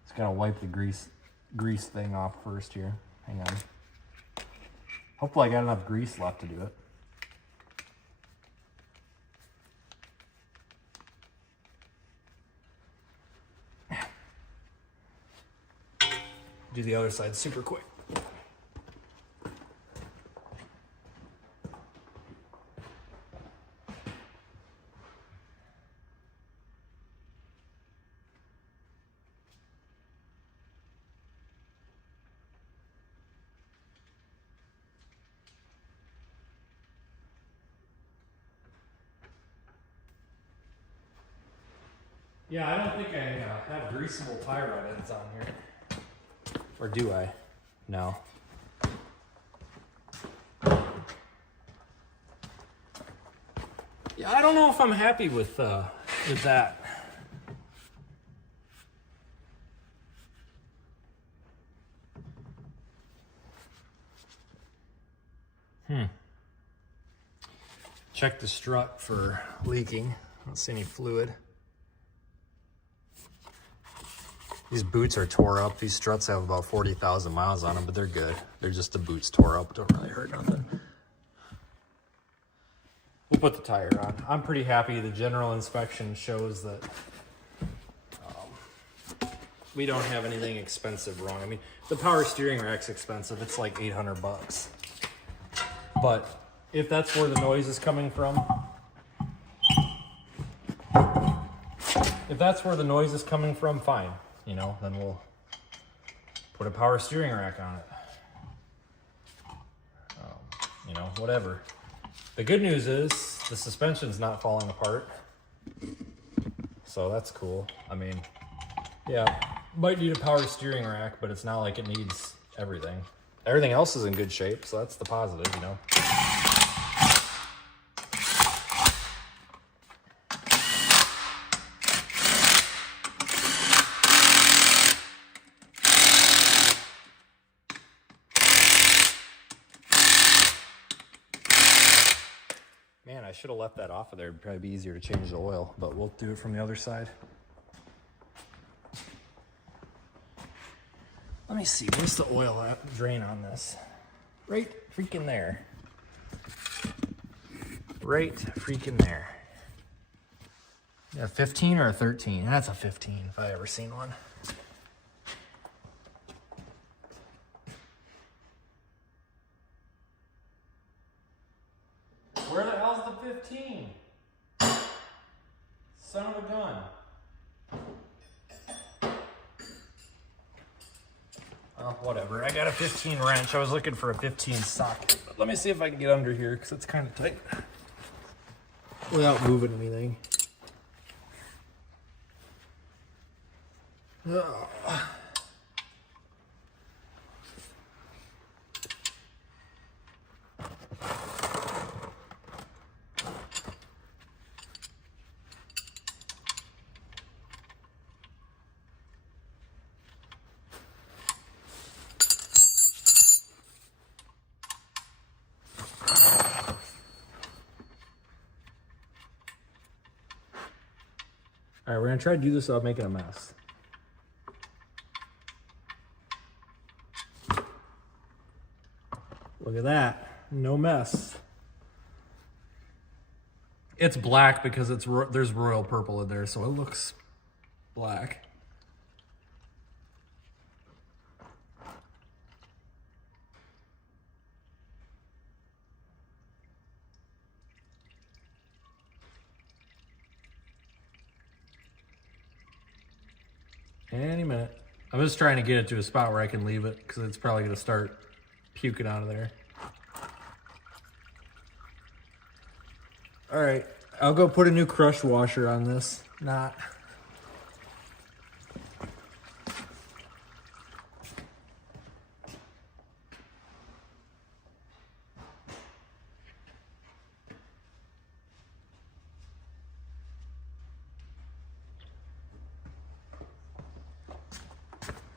Just gotta wipe the grease thing off first here. Hang on. Hopefully I got enough grease left to do it. Do the other side super quick. Yeah, I don't think I have greasable tie rod ends on here. Or do I? No. Yeah, I don't know if I'm happy with that. Check the strut for leaking. I don't see any fluid. These boots are tore up. These struts have about 40,000 miles on them, but they're good. They're just the boots tore up. Don't really hurt nothing. We'll put the tire on. I'm pretty happy. The general inspection shows that we don't have anything expensive wrong. I mean, the power steering rack's expensive. It's like 800 bucks. But if that's where the noise is coming from, fine. You know, then we'll put a power steering rack on it. You know, whatever. The good news is the suspension's not falling apart. So that's cool. I mean, yeah, might need a power steering rack, but it's not like it needs everything. Everything else is in good shape, so that's the positive, you know. Man, I should have left that off of there. It'd probably be easier to change the oil, but we'll do it from the other side. Let me see, where's the oil drain on this? Right freaking there. Right freaking there. A 15 or a 13? That's a 15 if I ever seen one. Where the hell's the 15? Son of a gun. Oh, whatever. I got a 15 wrench. I was looking for a 15 socket. But let me see if I can get under here because it's kind of tight. Without moving anything. Oh. All right, we're gonna try to do this without making a mess. Look at that, no mess. It's black because there's royal purple in there, so it looks black. Any minute. I'm just trying to get it to a spot where I can leave it because it's probably gonna start puking out of there. All right, I'll go put a new crush washer on this. Not.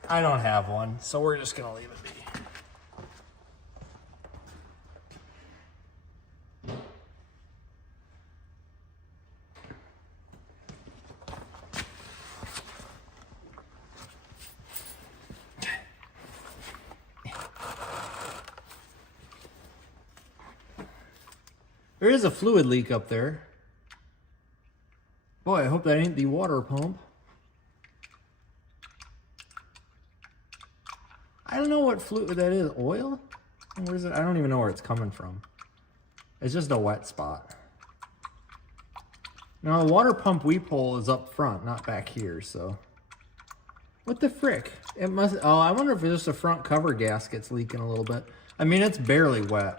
I don't have one, so we're just gonna leave it be. There is a fluid leak up there. Boy, I hope that ain't the water pump. I don't know what fluid that is. Oil? Where is it? I don't even know where it's coming from. It's just a wet spot. Now, the water pump weep hole is up front, not back here, so. What the frick? It must, oh, I wonder if it's just the front cover gasket's leaking a little bit. I mean, it's barely wet.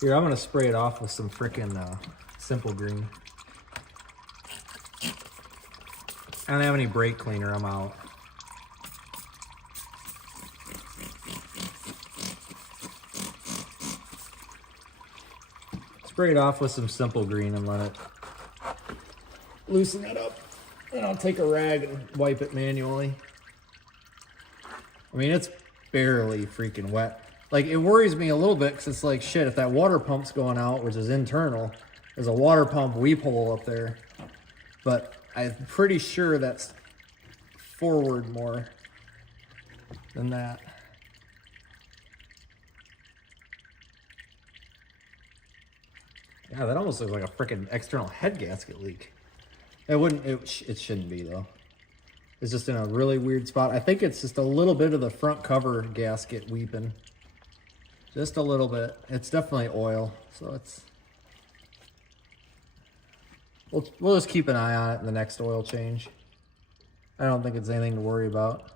Here, I'm gonna spray it off with some frickin' Simple Green. I don't have any brake cleaner, I'm out. Spray it off with some Simple Green and let it loosen it up. And I'll take a rag and wipe it manually. I mean, it's barely freaking wet. Like, it worries me a little bit because it's like, shit, if that water pump's going out, which is internal, there's a water pump weep hole up there. But I'm pretty sure that's forward more than that. Yeah, that almost looks like a freaking external head gasket leak. It wouldn't, it shouldn't be though. It's just in a really weird spot. I think it's just a little bit of the front cover gasket weeping. Just a little bit. It's definitely oil, so it's... We'll just keep an eye on it in the next oil change. I don't think it's anything to worry about.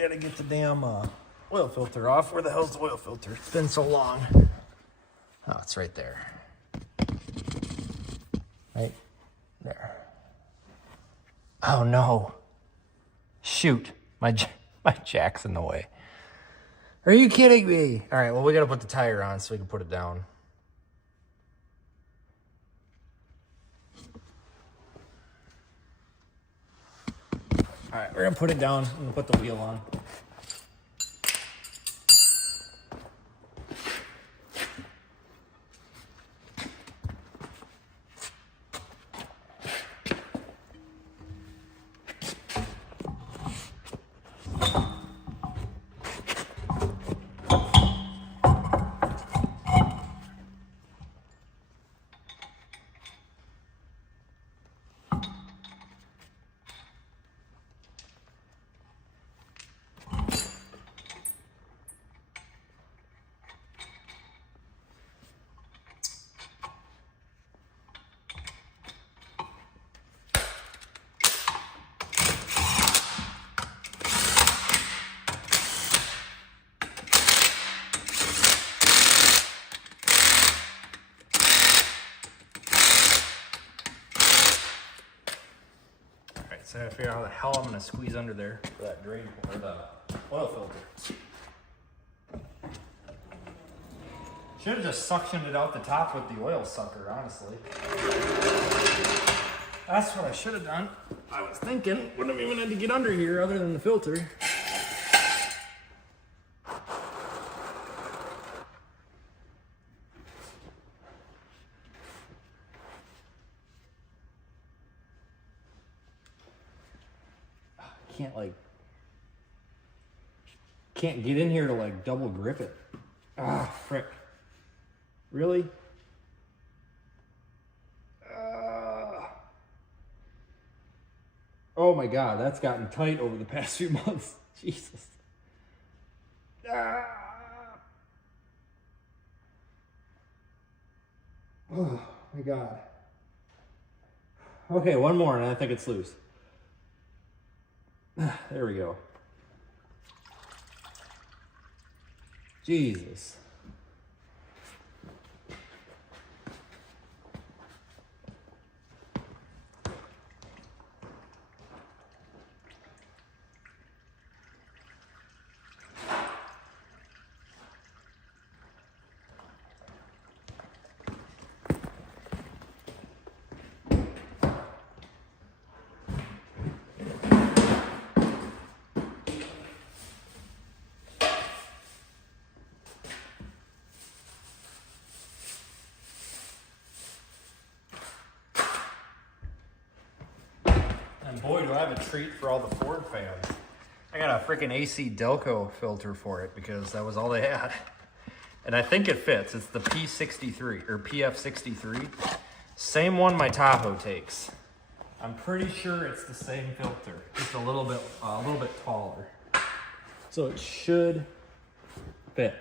gotta get the damn oil filter off. Where the hell's the oil filter? It's been so long. Oh, it's right there. Right there. Oh no. Shoot. My jack's in the way. Are you kidding me? All right, well, we gotta put the tire on so we can put it down. All right, we're gonna put it down. I'm gonna put the wheel on. So I gotta figure out how the hell I'm gonna squeeze under there for that drain or the oil filter. Should have just suctioned it out the top with the oil sucker, honestly. That's what I should have done. I was thinking, wouldn't have even had to get under here other than the filter. Can't get in here to like double grip it. Ah, frick. Really? Oh my God, that's gotten tight over the past few months. Jesus. Oh my God. Okay, one more and I think it's loose. There we go. Jesus. And boy, do I have a treat for all the Ford fans. I got a freaking AC Delco filter for it because that was all they had. And I think it fits. It's the P63 or PF63. Same one my Tahoe takes. I'm pretty sure it's the same filter, just a little bit taller. So it should fit.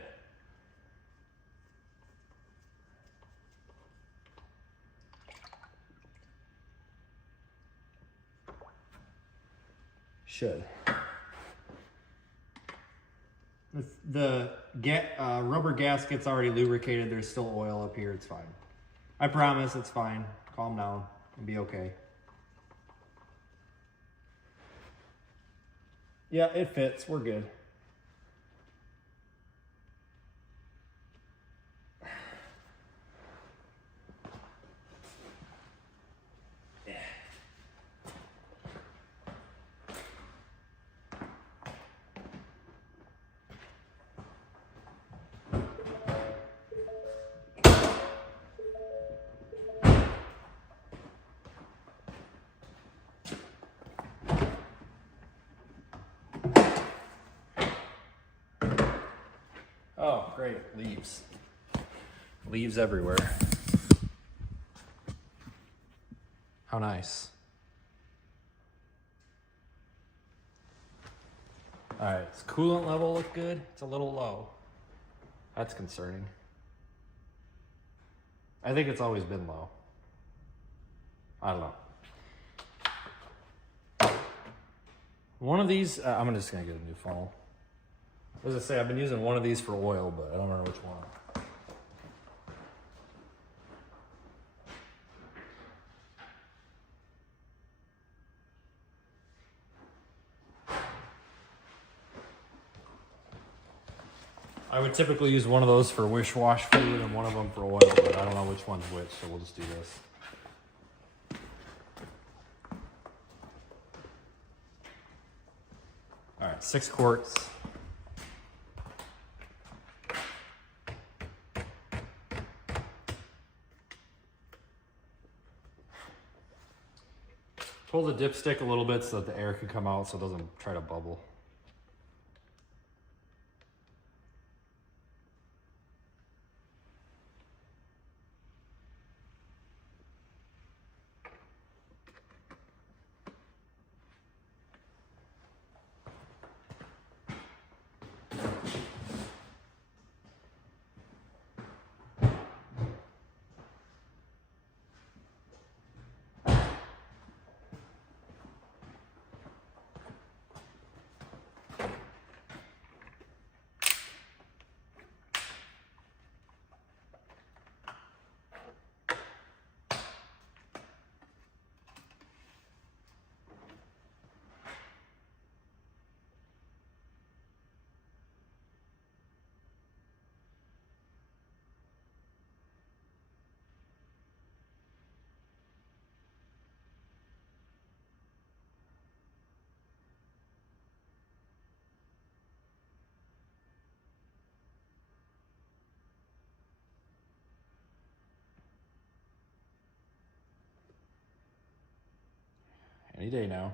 Should. The rubber gasket's already lubricated. There's still oil up here. It's fine. I promise it's fine. Calm down and be okay. Yeah, it fits. We're good. Oh, great. Leaves. Leaves everywhere. How nice. All right, does coolant level look good? It's a little low. That's concerning. I think it's always been low. I don't know. One of these, I'm just gonna get a new funnel. As I say, I've been using one of these for oil, but I don't remember which one. I would typically use one of those for wish-wash fluid and one of them for oil, but I don't know which one's which, so we'll just do this. All right, 6 quarts. Pull the dipstick a little bit so that the air can come out so it doesn't try to bubble. Any day now.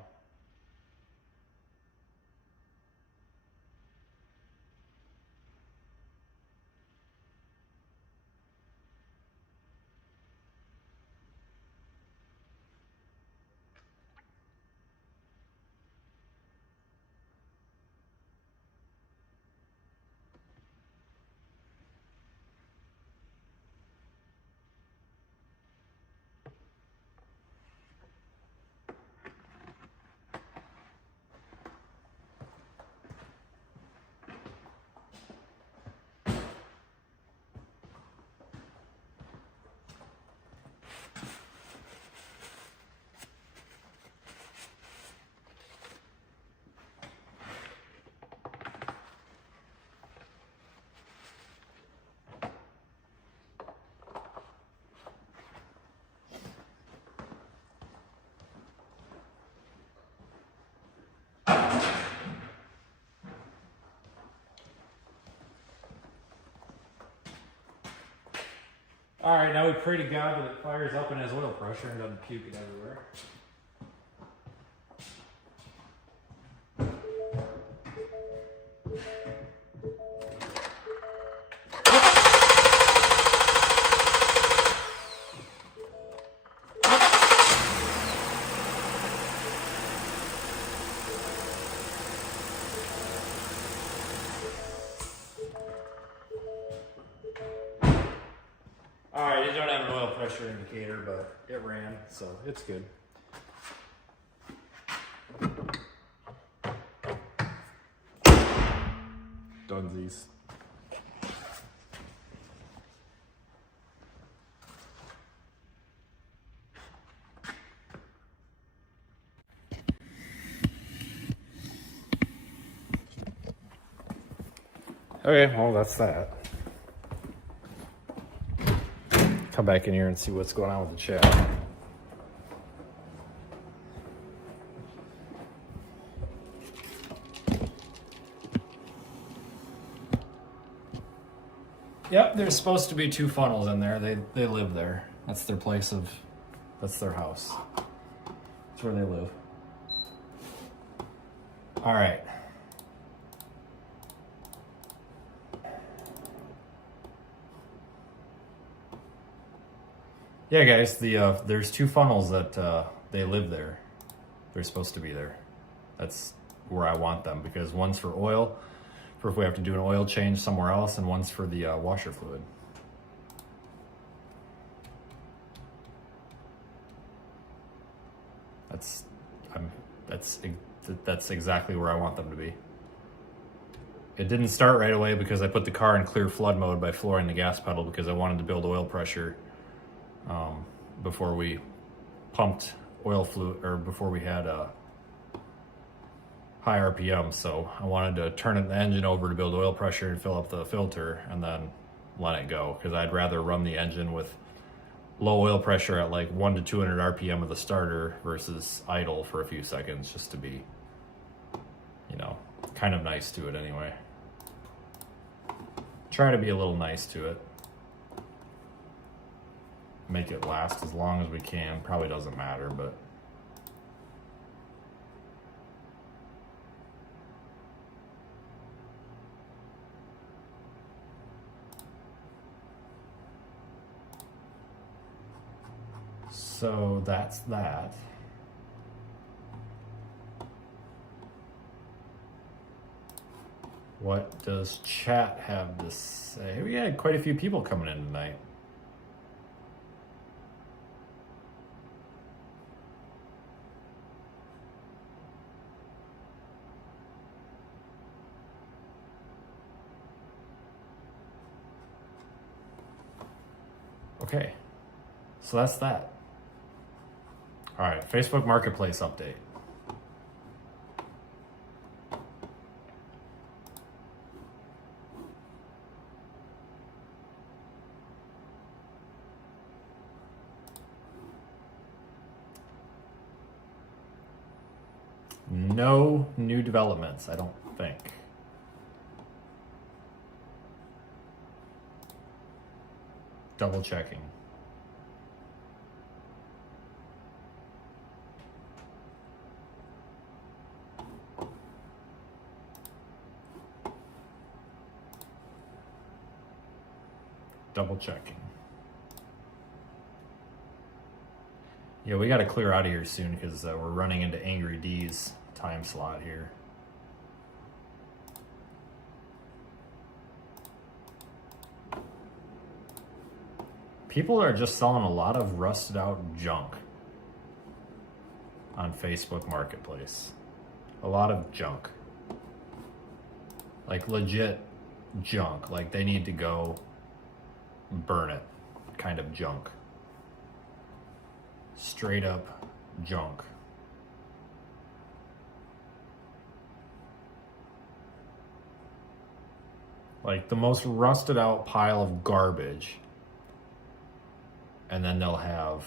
All right, now we pray to God that it fires up and has oil pressure and doesn't puke it everywhere. Alright, you don't have an oil pressure indicator, but it ran, so it's good. Dunsies. Okay, well that's that. Come back in here and see what's going on with the chat. Yep, there's supposed to be 2 funnels in there. They live there. That's their place of, that's their house. That's where they live. All right. Yeah, guys, there's 2 funnels that they live there. They're supposed to be there. That's where I want them, because one's for oil, for if we have to do an oil change somewhere else, and one's for the washer fluid. That's that's exactly where I want them to be. It didn't start right away because I put the car in clear flood mode by flooring the gas pedal because I wanted to build oil pressure before we pumped oil fluid, or before we had high RPM. So I wanted to turn the engine over to build oil pressure and fill up the filter and then let it go, because I'd rather run the engine with low oil pressure at like 1 to 200 RPM of the starter versus idle for a few seconds, just to be, you know, kind of nice to it anyway. Try to be a little nice to it. Make it last as long as we can. Probably doesn't matter, but so that's that. What does chat have to say? We had quite a few people coming in tonight. Okay, so that's that. All right, Facebook Marketplace update. No new developments, I don't think. Double checking. Double checking. Yeah, we got to clear out of here soon because we're running into Angry D's time slot here. People are just selling a lot of rusted out junk on Facebook Marketplace. A lot of junk. Like legit junk. Like they need to go burn it kind of junk. Straight up junk. Like the most rusted out pile of garbage. And then they'll have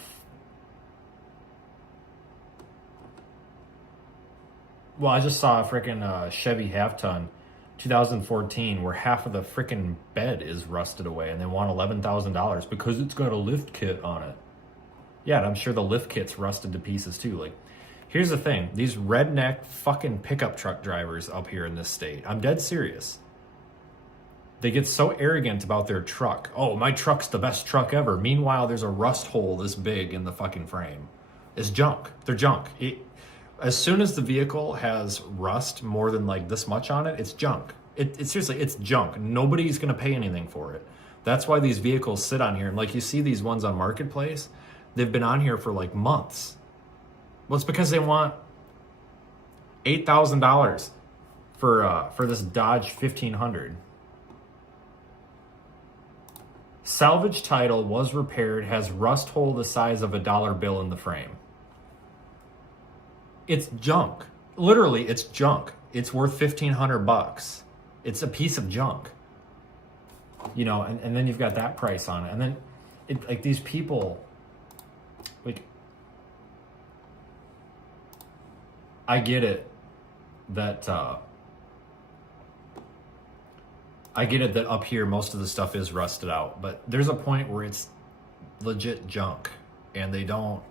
well, I just saw a freaking Chevy half-ton 2014 where half of the freaking bed is rusted away and they want $11,000 because it's got a lift kit on it. Yeah, and I'm sure the lift kit's rusted to pieces too. Like, here's the thing. These redneck fucking pickup truck drivers up here in this state, I'm dead serious. They get so arrogant about their truck. Oh, my truck's the best truck ever. Meanwhile, there's a rust hole this big in the fucking frame. It's junk. They're junk. As soon as the vehicle has rust more than like this much on it, it's junk. It's seriously, it's junk. Nobody's going to pay anything for it. That's why these vehicles sit on here. And like you see these ones on Marketplace, they've been on here for like months. Well, it's because they want $8,000 for this Dodge 1500. Salvage title, was repaired, has rust hole the size of a dollar bill in the frame. It's junk. Literally, it's junk. It's worth $1,500. It's a piece of junk. You know, and then you've got that price on it. And then, like, these people, like, I get it that, up here most of the stuff is rusted out, but there's a point where it's legit junk, and they don't.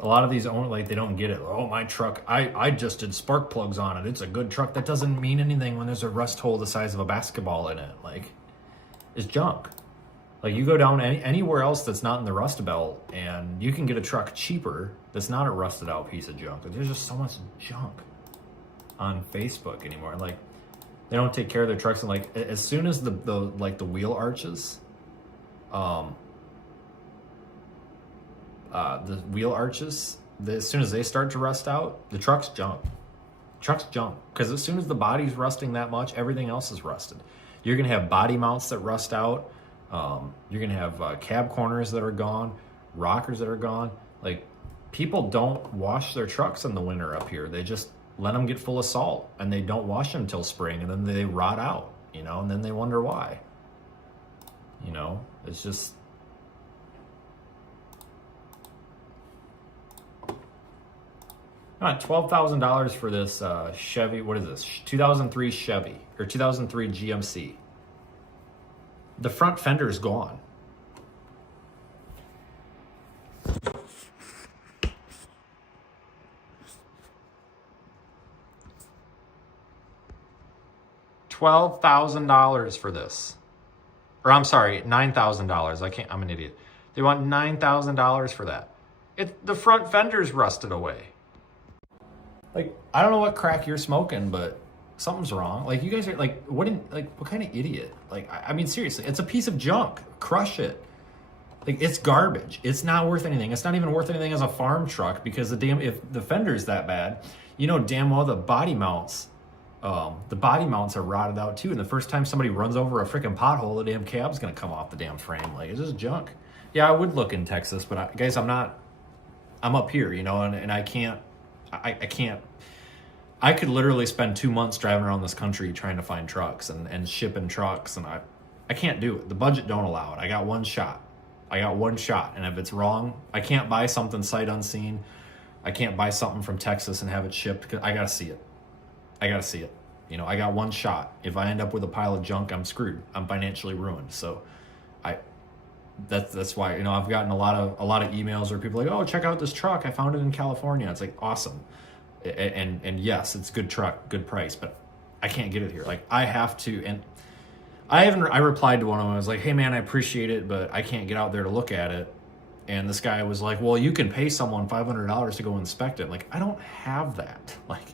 A lot of these they don't get it. Oh, my truck, I just did spark plugs on it. It's a good truck. That doesn't mean anything when there's a rust hole the size of a basketball in it. Like, it's junk. Like, you go down anywhere else that's not in the Rust Belt, and you can get a truck cheaper that's not a rusted out piece of junk. There's just so much junk on Facebook anymore. Like, they don't take care of their trucks, and like as soon as the wheel arches, as soon as they start to rust out, the truck's junk. Truck's junk. Because as soon as the body's rusting that much, everything else is rusted. You're going to have body mounts that rust out. You're going to have cab corners that are gone, rockers that are gone. Like, people don't wash their trucks in the winter up here. They just let them get full of salt, and they don't wash them until spring, and then they rot out, you know, and then they wonder why. You know, it's just... All right, $12,000 for this Chevy. What is this? 2003 Chevy or 2003 GMC. The front fender is gone. $12,000 for this. Or I'm sorry, $9,000. I'm an idiot. They want $9,000 for that. The front fender's rusted away. Like, I don't know what crack you're smoking, but something's wrong. Like, you guys are like, what kind of idiot? Like, I mean, seriously, it's a piece of junk. Crush it. Like, it's garbage. It's not worth anything. It's not even worth anything as a farm truck, because if the fender's that bad, you know damn well the body mounts are rotted out too. And the first time somebody runs over a freaking pothole, the damn cab's gonna come off the damn frame. Like, it's just junk. Yeah, I would look in Texas, but guys, I'm up here, you know, and I can't. I can't. I could literally spend 2 months driving around this country trying to find trucks and shipping trucks, and I can't do it. The budget don't allow it. I got one shot. And if it's wrong, I can't buy something sight unseen. I can't buy something from Texas and have it shipped, because I gotta see it. You know, I got one shot. If I end up with a pile of junk, I'm screwed. I'm financially ruined. So that's why, you know, I've gotten a lot of emails where people are like, oh, check out this truck, I found it in California. It's like, awesome. And yes, it's a good truck, good price, but I can't get it here. Like, I have to. And I replied to one of them. I was like, hey man, I appreciate it, but I can't get out there to look at it. And this guy was like, well, you can pay someone $500 to go inspect it. Like, I don't have that. Like,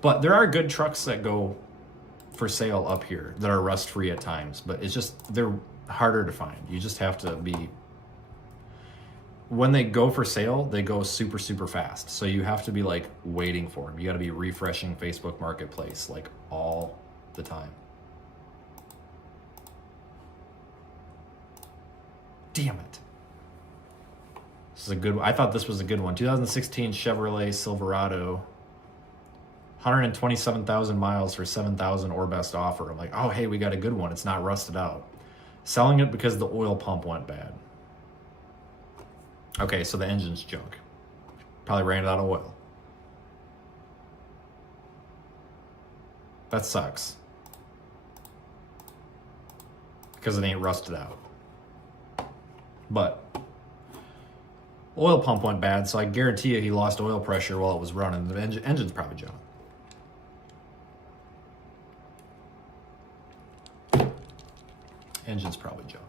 but there are good trucks that go for sale up here that are rust free at times, but it's just, they're harder to find. You just have to be, when they go for sale, they go super, super fast. So you have to be like waiting for them. You got to be refreshing Facebook Marketplace like all the time. Damn it. This is a good one. I thought this was a good one. 2016 Chevrolet Silverado. 127,000 miles for 7,000 or best offer. I'm like, oh, hey, we got a good one. It's not rusted out. Selling it because the oil pump went bad. Okay, so the engine's junk. Probably ran out of oil. That sucks. Because it ain't rusted out. But oil pump went bad, so I guarantee you he lost oil pressure while it was running. The engine's probably junk. Engine's probably junk.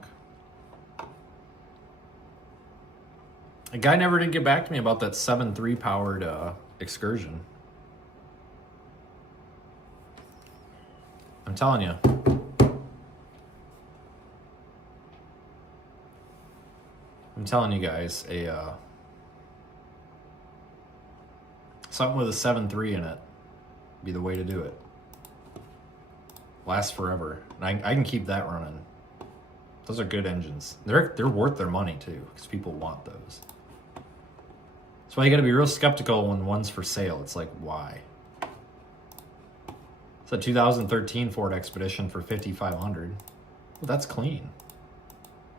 A guy never did get back to me about that 7.3 powered Excursion. I'm telling you. I'm telling you guys, something with a 7.3 in it be the way to do it. Lasts forever. And I can keep that running. Those are good engines. They're worth their money too, because people want those. That's why you got to be real skeptical when one's for sale. It's like, why? It's a 2013 Ford Expedition for $5,500. Well, that's clean.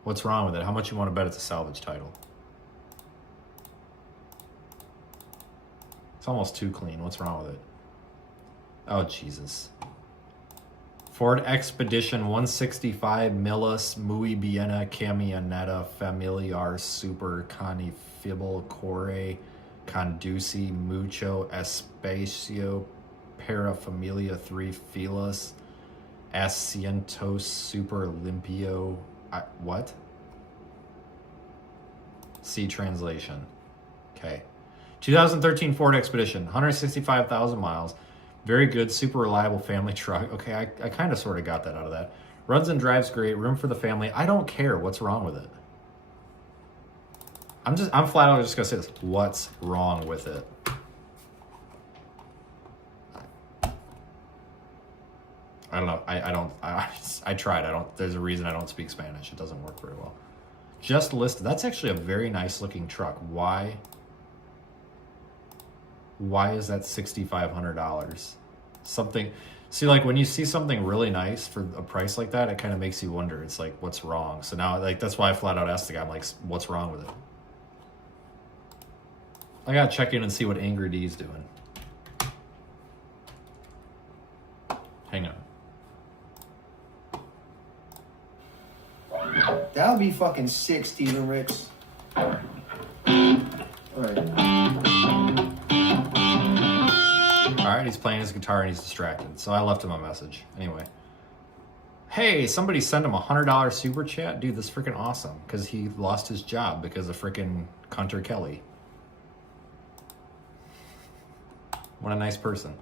What's wrong with it? How much you want to bet it's a salvage title? It's almost too clean. What's wrong with it? Oh, Jesus. Ford Expedition 165 Millis Muy Biena Camioneta Familiar Super Confiable Core Conduce Mucho Espacio para Familia 3 Filas Asientos Super Limpio. What? See translation. Okay. 2013 Ford Expedition, 165,000 miles. Very good, super reliable family truck. Okay, I kind of sort of got that out of that. Runs and drives great, room for the family. I don't care what's wrong with it. I'm flat out just gonna say this. What's wrong with it? I don't know. I tried. There's a reason I don't speak Spanish. It doesn't work very well. Just listed. That's actually a very nice looking truck. Why is that $6,500? Something, see, like when you see something really nice for a price like that, it kind of makes you wonder. It's like, what's wrong? So now, like, that's why I flat out asked the guy, I'm like, what's wrong with it? I gotta check in and see what Angry D's doing. Hang on. That would be fucking sick, Steven Ricks. Alright. Alright, he's playing his guitar and he's distracted. So I left him a message. Anyway. Hey, somebody send him a $100 super chat? Dude, that's freaking awesome. Because he lost his job because of freaking Hunter Kelly. What a nice person.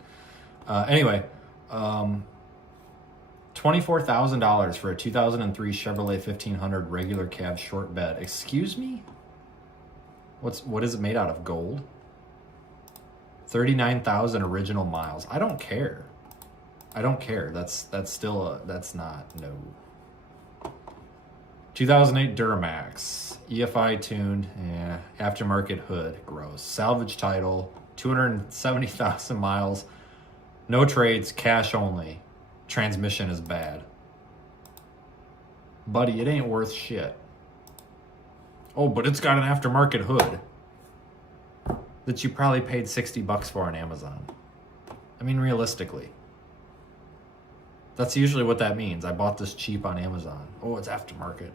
Anyway. $24,000 for a 2003 Chevrolet 1500 regular cab short bed. Excuse me? What is it made out of? Gold? 39,000 original miles. I don't care. I don't care. That's not, no. 2008 Duramax. EFI tuned. Yeah. Aftermarket hood. Gross. Salvage title. 270,000 miles. No trades. Cash only. Transmission is bad. Buddy, it ain't worth shit. Oh, but it's got an aftermarket hood that you probably paid $60 for on Amazon. I mean, realistically. That's usually what that means. I bought this cheap on Amazon. Oh, it's aftermarket.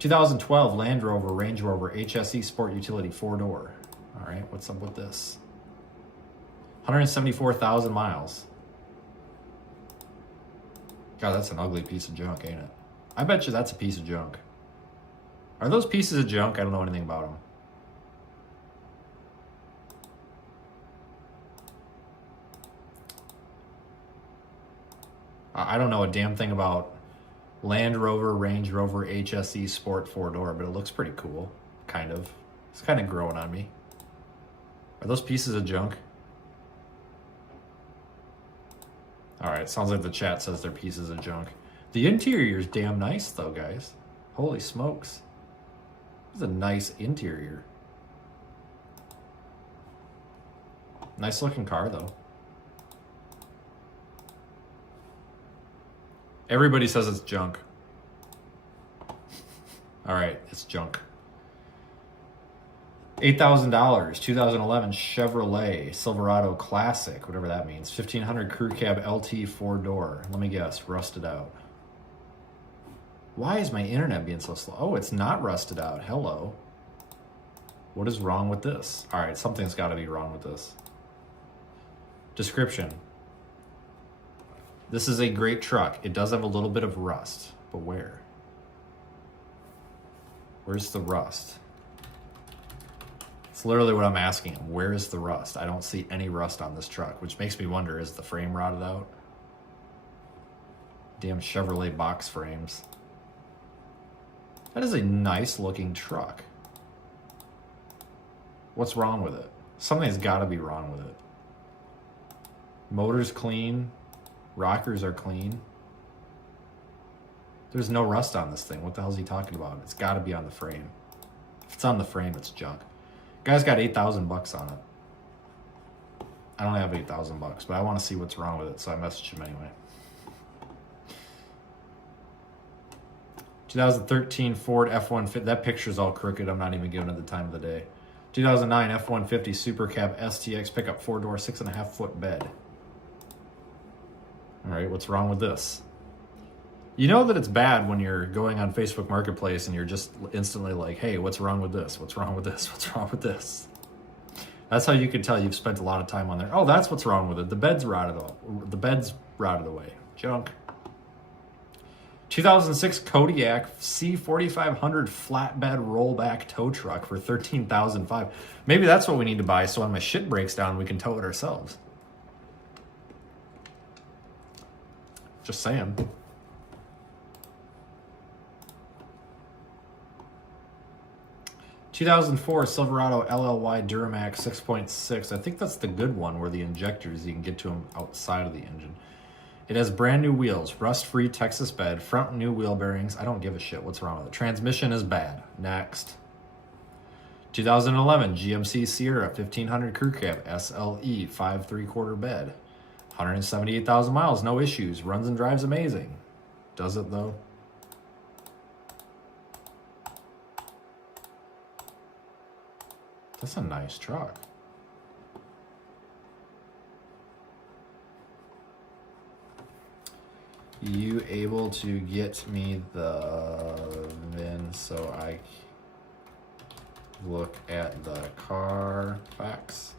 2012 Land Rover, Range Rover, HSE Sport Utility 4-door. All right, what's up with this? 174,000 miles. God, that's an ugly piece of junk, ain't it? I bet you that's a piece of junk. Are those pieces of junk? I don't know anything about them. I don't know a damn thing about Land Rover, Range Rover, HSE Sport 4-door, but it looks pretty cool. Kind of. It's kind of growing on me. Are those pieces of junk? Alright, sounds like the chat says they're pieces of junk. The interior's damn nice, though, guys. Holy smokes. It's a nice interior. Nice looking car, though. Everybody says it's junk. Alright, it's junk. $8,000, 2011 Chevrolet Silverado Classic, whatever that means. 1500 Crew Cab LT 4-door. Let me guess, rusted out. Why is my internet being so slow? Oh, it's not rusted out. Hello. What is wrong with this? All right, something's got to be wrong with this. Description. This is a great truck. It does have a little bit of rust, but where? Where's the rust? It's literally what I'm asking him. Where is the rust? I don't see any rust on this truck, which makes me wonder, is the frame rotted out? Damn Chevrolet box frames. That is a nice looking truck. What's wrong with it? Something's got to be wrong with it. Motor's clean. Rockers are clean. There's no rust on this thing. What the hell is he talking about? It's got to be on the frame. If it's on the frame, it's junk. Guy's got $8,000 on it. I don't have $8,000, but I want to see what's wrong with it, so I messaged him anyway. 2013 Ford F-150. That picture's all crooked. I'm not even giving it the time of the day. 2009 F-150 Super Cab STX pickup 4-door 6.5 foot bed. All right, what's wrong with this? You know that it's bad when you're going on Facebook Marketplace and you're just instantly like, hey, what's wrong with this? What's wrong with this? What's wrong with this? That's how you can tell you've spent a lot of time on there. Oh, that's what's wrong with it. The bed's rotted away. Junk. 2006 Kodiak C4500 flatbed rollback tow truck for $13,500. Maybe that's what we need to buy, so when my shit breaks down, we can tow it ourselves. Just saying. 2004 Silverado LLY Duramax 6.6. I think that's the good one where the injectors, you can get to them outside of the engine. It has brand new wheels, rust-free Texas bed, front new wheel bearings. I don't give a shit what's wrong with it. Transmission is bad. Next. 2011 GMC Sierra 1500 Crew Cab SLE 5 3/4 bed. 178,000 miles, no issues. Runs and drives amazing. Does it though? That's a nice truck. You able to get me the VIN so I look at the Carfax?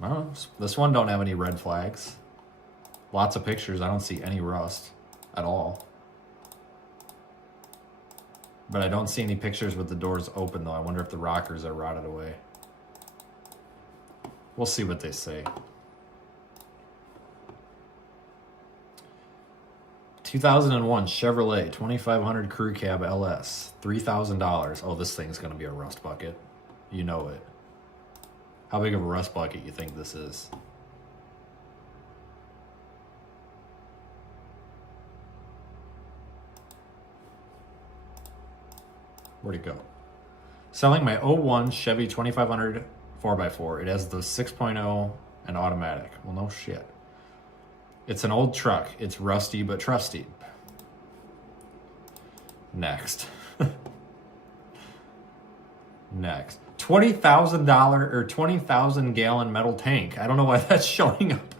Well, this one don't have any red flags. Lots of pictures. I don't see any rust at all. But I don't see any pictures with the doors open though. I wonder if the rockers are rotted away. We'll see what they say. 2001 Chevrolet 2500 Crew Cab LS, $3,000. Oh, this thing's gonna be a rust bucket. You know it. How big of a rust bucket you think this is? Where'd it go? Selling my 01 Chevy 2500 4x4. It has the 6.0 and automatic. Well, no shit. It's an old truck. It's rusty but trusty. Next. Next. $20,000 or 20,000 gallon metal tank. I don't know why that's showing up.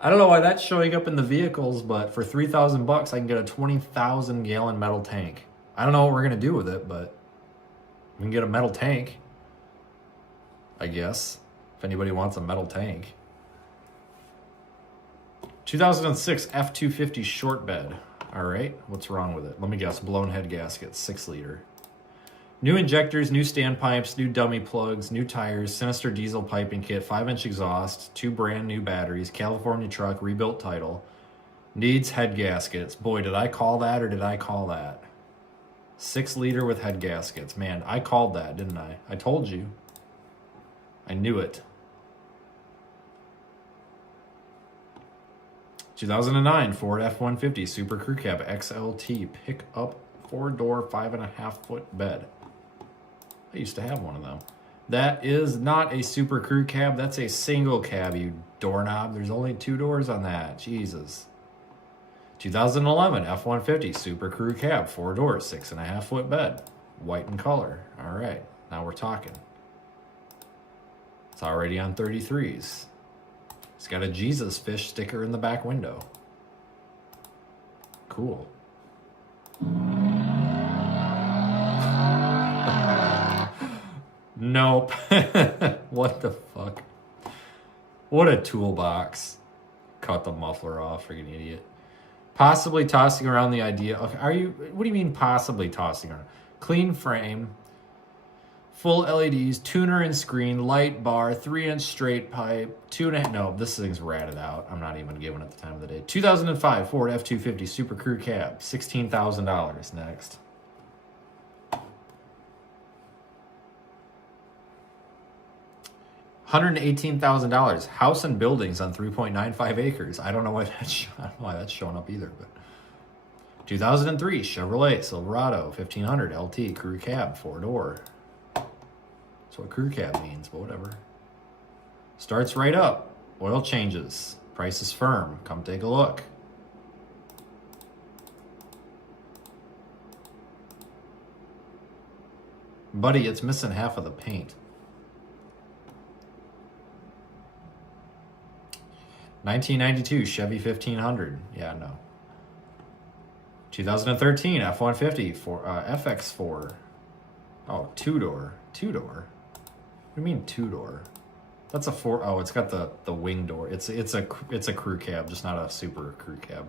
I don't know why that's showing up in the vehicles, but for $3,000 I can get a 20,000 gallon metal tank. I don't know what we're gonna do with it, but we can get a metal tank, I guess, if anybody wants a metal tank. 2006 F-250 short bed. All right, what's wrong with it? Let me guess, blown head gasket, 6 liter. New injectors, new standpipes, new dummy plugs, new tires, sinister diesel piping kit, 5-inch exhaust, 2 brand new batteries, California truck, rebuilt title, needs head gaskets. Boy, did I call that or did I call that? 6 liter with head gaskets. Man, I called that, didn't I? I told you. I knew it. 2009 Ford F-150 Super Crew Cab XLT pickup 4-door 5.5 foot bed. I used to have one of them. That is not a Super Crew Cab. That's a single cab, you doorknob. There's only 2 doors on that. Jesus. 2011 F-150 Super Crew Cab 4 doors 6.5 foot bed. White in color. All right. Now we're talking. It's already on 33s. It's got a Jesus fish sticker in the back window. Cool. Nope. What the fuck? What a toolbox. Cut the muffler off, freaking idiot. Possibly tossing around the idea of, what do you mean possibly tossing around? Clean frame, full LEDs, tuner and screen, light bar, 3-inch straight pipe, 2.5, no, this thing's ratted out. I'm not even giving it the time of the day. 2005 Ford F-250 Super Crew Cab, $16,000. Next. $118,000. House and buildings on 3.95 acres. I don't know why that's showing up either. But 2003 Chevrolet Silverado 1500 LT Crew Cab 4-door. That's what crew cab means, but whatever. Starts right up. Oil changes. Price is firm. Come take a look. Buddy, it's missing half of the paint. 1992 Chevy 1500. Yeah, no. 2013 F-150 for FX4. Oh, 2-door. 2-door. What do you mean 2-door? That's a 4. Oh, it's got the wing door. It's a crew cab, just not a super crew cab.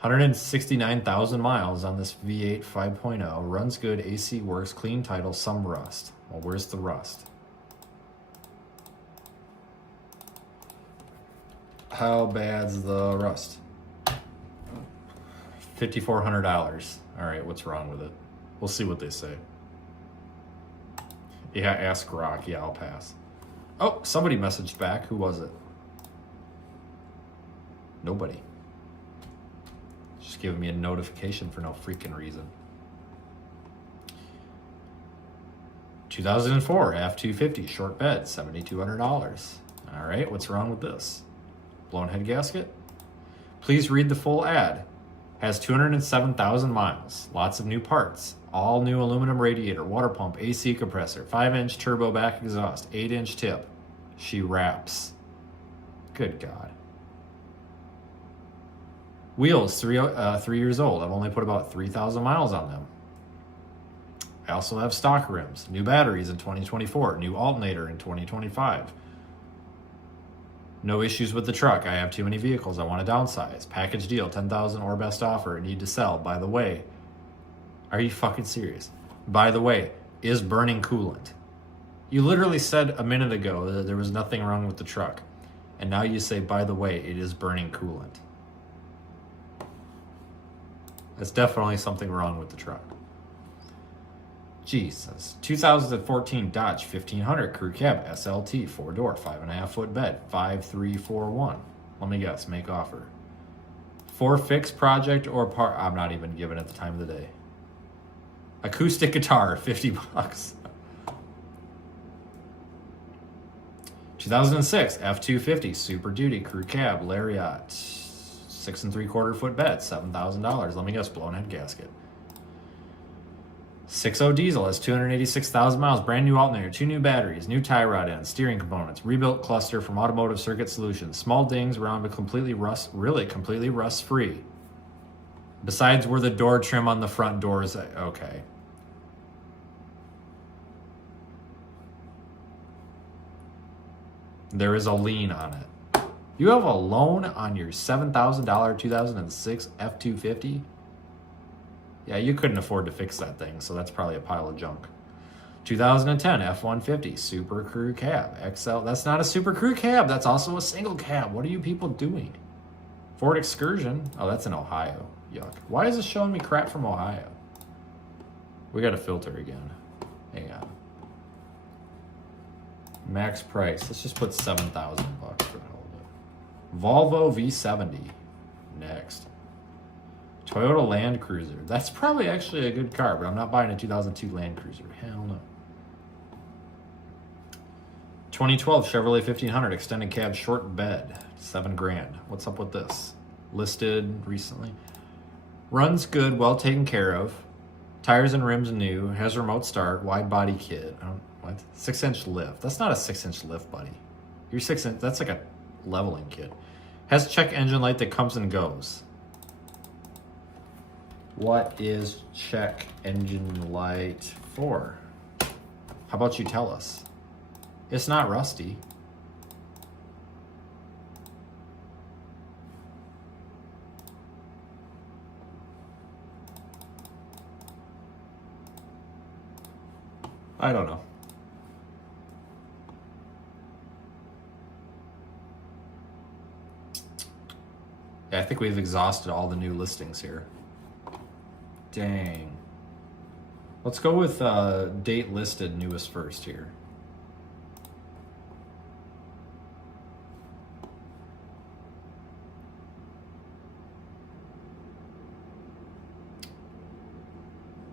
169,000 miles on this V8 5.0. Runs good, AC works, clean title, some rust. Well, where's the rust? How bad's the rust? $5,400. All right, what's wrong with it? We'll see what they say. Yeah, ask Rock. Yeah, I'll pass. Oh, somebody messaged back. Who was it? Nobody. Just giving me a notification for no freaking reason. 2004 F-250 short bed, $7,200. All right, what's wrong with this? Blown head gasket? Please read the full ad. Has 207,000 miles, lots of new parts, all new aluminum radiator, water pump, AC compressor, 5-inch turbo back exhaust, 8-inch tip. She raps. Good God. Wheels, 3 years old. I've only put about 3,000 miles on them. I also have stock rims, new batteries in 2024, new alternator in 2025. No issues with the truck. I have too many vehicles. I want to downsize. Package deal, 10,000 or best offer. Need to sell. By the way, are you fucking serious? By the way, is burning coolant. You literally said a minute ago that there was nothing wrong with the truck. And now you say, by the way, it is burning coolant. That's definitely something wrong with the truck. Jesus. 2014 Dodge 1500 Crew Cab SLT 4-door 5.5 foot bed 5341. Let me guess, make offer. For fixed project or part. I'm not even giving it the time of the day. Acoustic guitar, $50. 2006 F-250 Super Duty Crew Cab Lariat 6 3/4 foot bed, $7,000. Let me guess, blown head gasket. 6.0 diesel has 286,000 miles, brand new alternator, 2 new batteries, new tie rod ends, steering components, rebuilt cluster from Automotive Circuit Solutions, small dings around but completely rust free. Besides where the door trim on the front door is, okay. There is a lien on it. You have a loan on your $7,000 2006 F-250? Yeah, you couldn't afford to fix that thing, so that's probably a pile of junk. 2010 F-150 Super Crew Cab XL. That's not a Super Crew Cab. That's also a single cab. What are you people doing? Ford Excursion. Oh, that's in Ohio. Yuck. Why is it showing me crap from Ohio? We got to filter again. Hang on. Max price. Let's just put $7,000 for the whole bit. Volvo V70. Next. Toyota Land Cruiser. That's probably actually a good car, but I'm not buying a 2002 Land Cruiser. Hell no. 2012 Chevrolet 1500 extended cab short bed, $7,000. What's up with this? Listed recently. Runs good, well taken care of. Tires and rims new. Has remote start. Wide body kit. What? 6-inch lift. That's not a 6-inch lift, buddy. Your 6-inch. That's like a leveling kit. Has check engine light that comes and goes. What is check engine light for? How about you tell us? It's not rusty. I don't know. Yeah, I think we've exhausted all the new listings here. Dang. Let's go with date listed newest first here.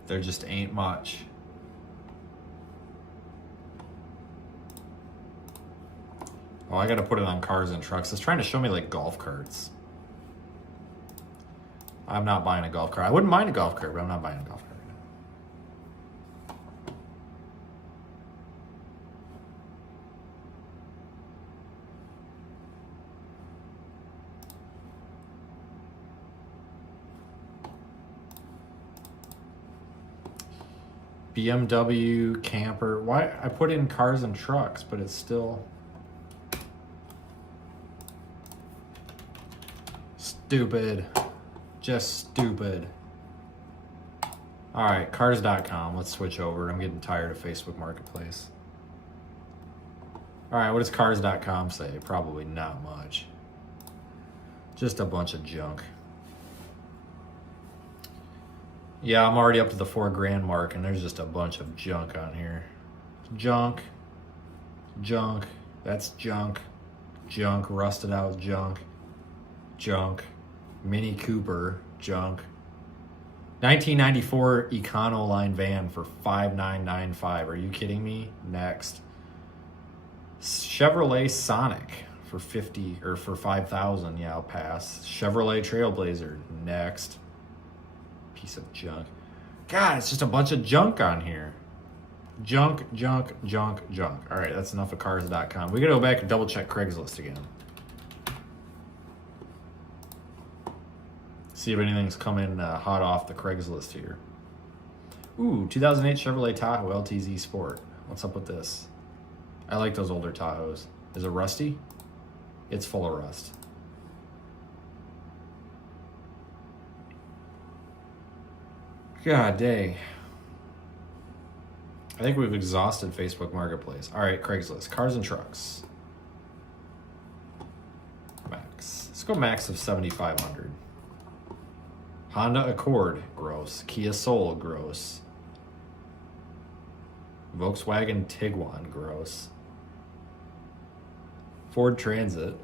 There just ain't much. Oh, I gotta put it on cars and trucks. It's trying to show me like golf carts. I'm not buying a golf cart. I wouldn't mind a golf cart, but I'm not buying a golf cart. BMW camper. Why? I put in cars and trucks, but it's still stupid. Just stupid. All right, cars.com. Let's switch over. I'm getting tired of Facebook Marketplace. All right, what does cars.com say? Probably not much. Just a bunch of junk. Yeah, I'm already up to the $4,000 mark, and there's just a bunch of junk on here. Junk. Junk. That's junk. Junk. Rusted out junk. Junk. Mini Cooper. Junk. 1994 Econoline van for $5,995. Are you kidding me? Next. Chevrolet Sonic for 50 or for 5,000. Yeah, I'll pass. Chevrolet Trailblazer. Next. Piece of junk. God, it's just a bunch of junk on here. Junk, junk, junk, junk. All right, that's enough of cars.com. We gotta go back and double check Craigslist again. See if anything's coming hot off the Craigslist here. Ooh, 2008 Chevrolet Tahoe LTZ Sport. What's up with this? I like those older Tahoes. Is it rusty? It's full of rust. God dang. I think we've exhausted Facebook Marketplace. All right, Craigslist. Cars and trucks. Max. Let's go max of 7,500. Honda Accord, gross. Kia Soul, gross. Volkswagen Tiguan, gross. Ford Transit.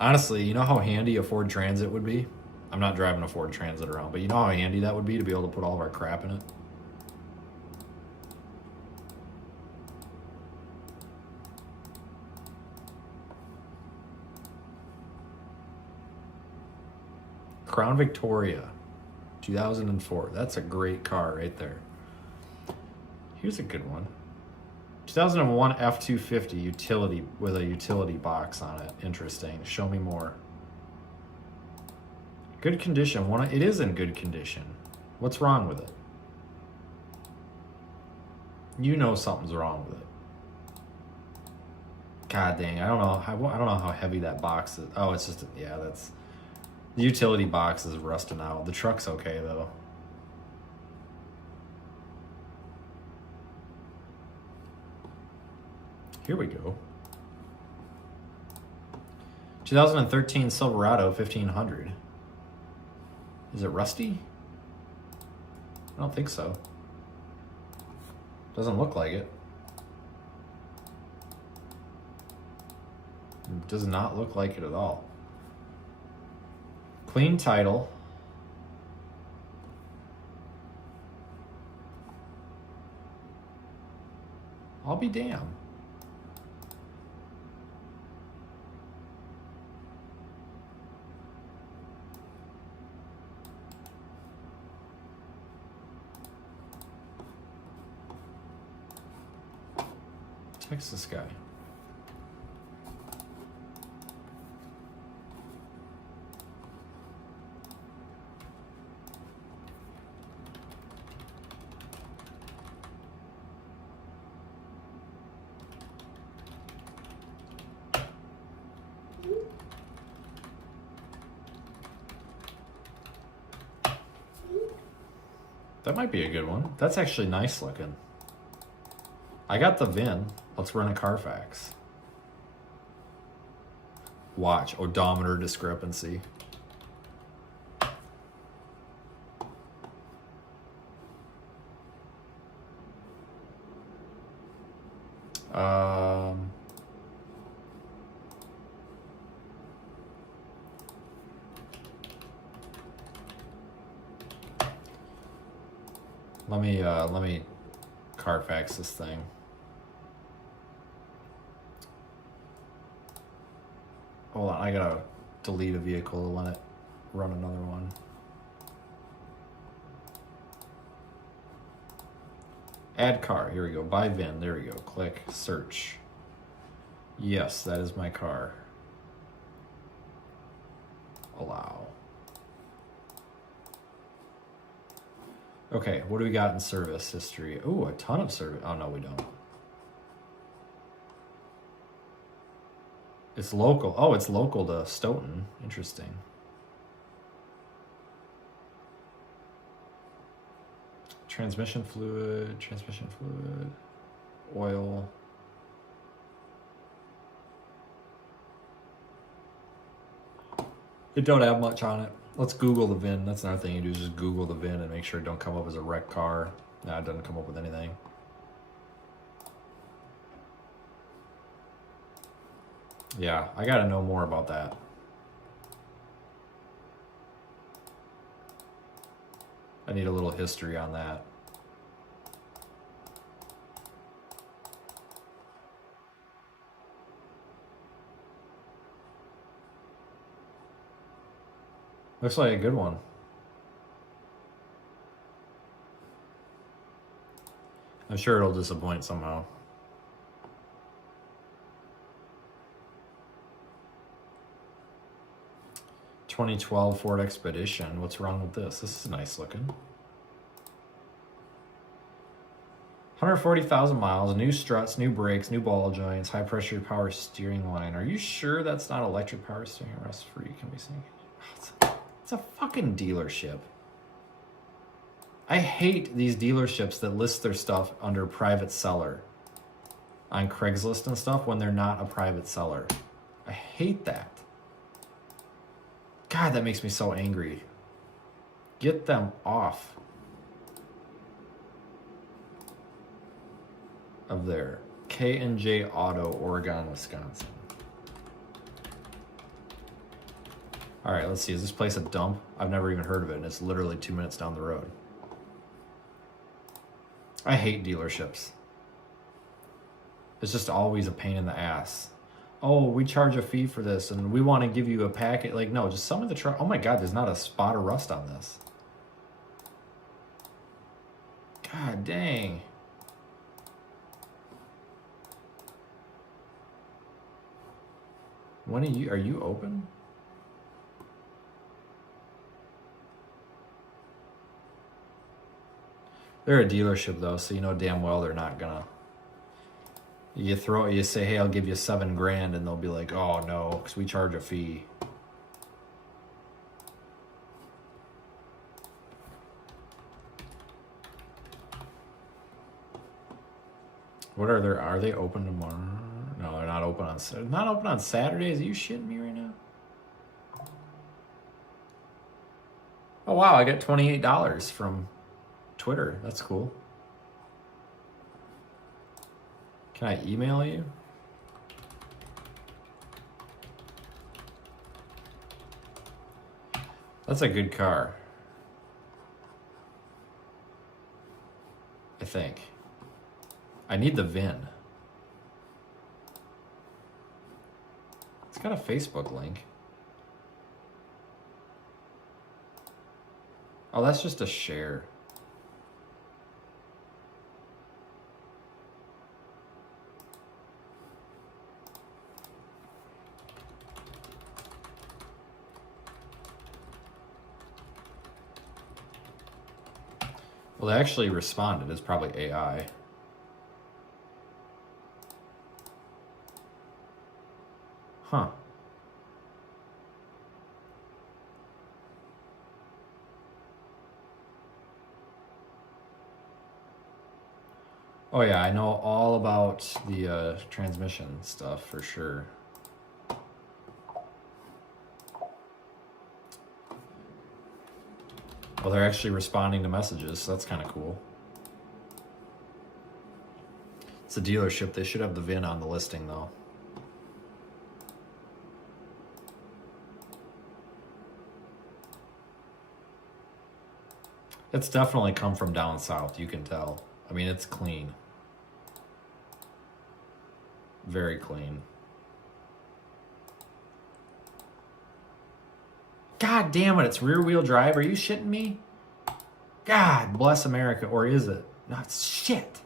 Honestly, you know how handy a Ford Transit would be? I'm not driving a Ford Transit around, but you know how handy that would be to be able to put all of our crap in it? Crown Victoria, 2004. That's a great car right there. Here's a good one. 2001 F-250 utility with a utility box on it. Interesting. Show me more. Good condition. It is in good condition. What's wrong with it? You know something's wrong with it. God dang, I don't know. I don't know how heavy that box is. Oh, it's just yeah. That's the utility box is rusting out. The truck's okay though. Here we go. 2013 Silverado 1500. Is it rusty? I don't think so. Doesn't look like it. It does not look like it at all. Clean title. I'll be damned. Text this guy. That might be a good one. That's actually nice looking. I got the VIN. Let's run a Carfax. Watch, odometer discrepancy. Let me Carfax this thing. Hold on, I gotta delete a vehicle to let it run another one. Add car, here we go. Buy VIN, there we go. Click, search. Yes, that is my car. Allow. Okay, what do we got in service history? Ooh, a ton of service. Oh, no, we don't. It's local. Oh, it's local to Stoughton. Interesting. Transmission fluid, oil. It don't have much on it. Let's Google the VIN. That's another thing you do is just Google the VIN and make sure it don't come up as a wrecked car. No, it doesn't come up with anything. Yeah, I gotta know more about that. I need a little history on that. Looks like a good one. I'm sure it'll disappoint somehow. "2012 Ford Expedition." What's wrong with this? This is nice looking. 140,000 miles, new struts, new brakes, new ball joints, high pressure power steering line. Are you sure that's not electric power steering? Rust free can be seen. It's a fucking dealership. I hate these dealerships that list their stuff under private seller on Craigslist and stuff when they're not a private seller. I hate that. God, that makes me so angry. Get them off of there. K&J Auto, Oregon, Wisconsin. All right, let's see. Is this place a dump? I've never even heard of it, and it's literally 2 minutes down the road. I hate dealerships. It's just always a pain in the ass. Oh, we charge a fee for this, and we want to give you a packet. Like, no, just some of the truck. Oh my God, there's not a spot of rust on this. God dang. When are you open? They're a dealership though, so you know damn well they're not gonna. You say, hey, I'll give you $7 grand, and they'll be like, oh no, because we charge a fee. What are they open tomorrow? No, they're not open on Saturdays. Are you shitting me right now? Oh wow, I got $28 from Twitter. That's cool. Can I email you? That's a good car. I think. I need the VIN. It's got a Facebook link. Oh, that's just a share. Well, they actually responded. It's probably AI. Huh. Oh yeah, I know all about the transmission stuff for sure. Well, they're actually responding to messages, so that's kind of cool. It's a dealership. They should have the VIN on the listing, though. It's definitely come from down south, you can tell. I mean, it's clean. Very clean. God damn it, it's rear wheel drive. Are you shitting me? God bless America, or is it? No, it's shit.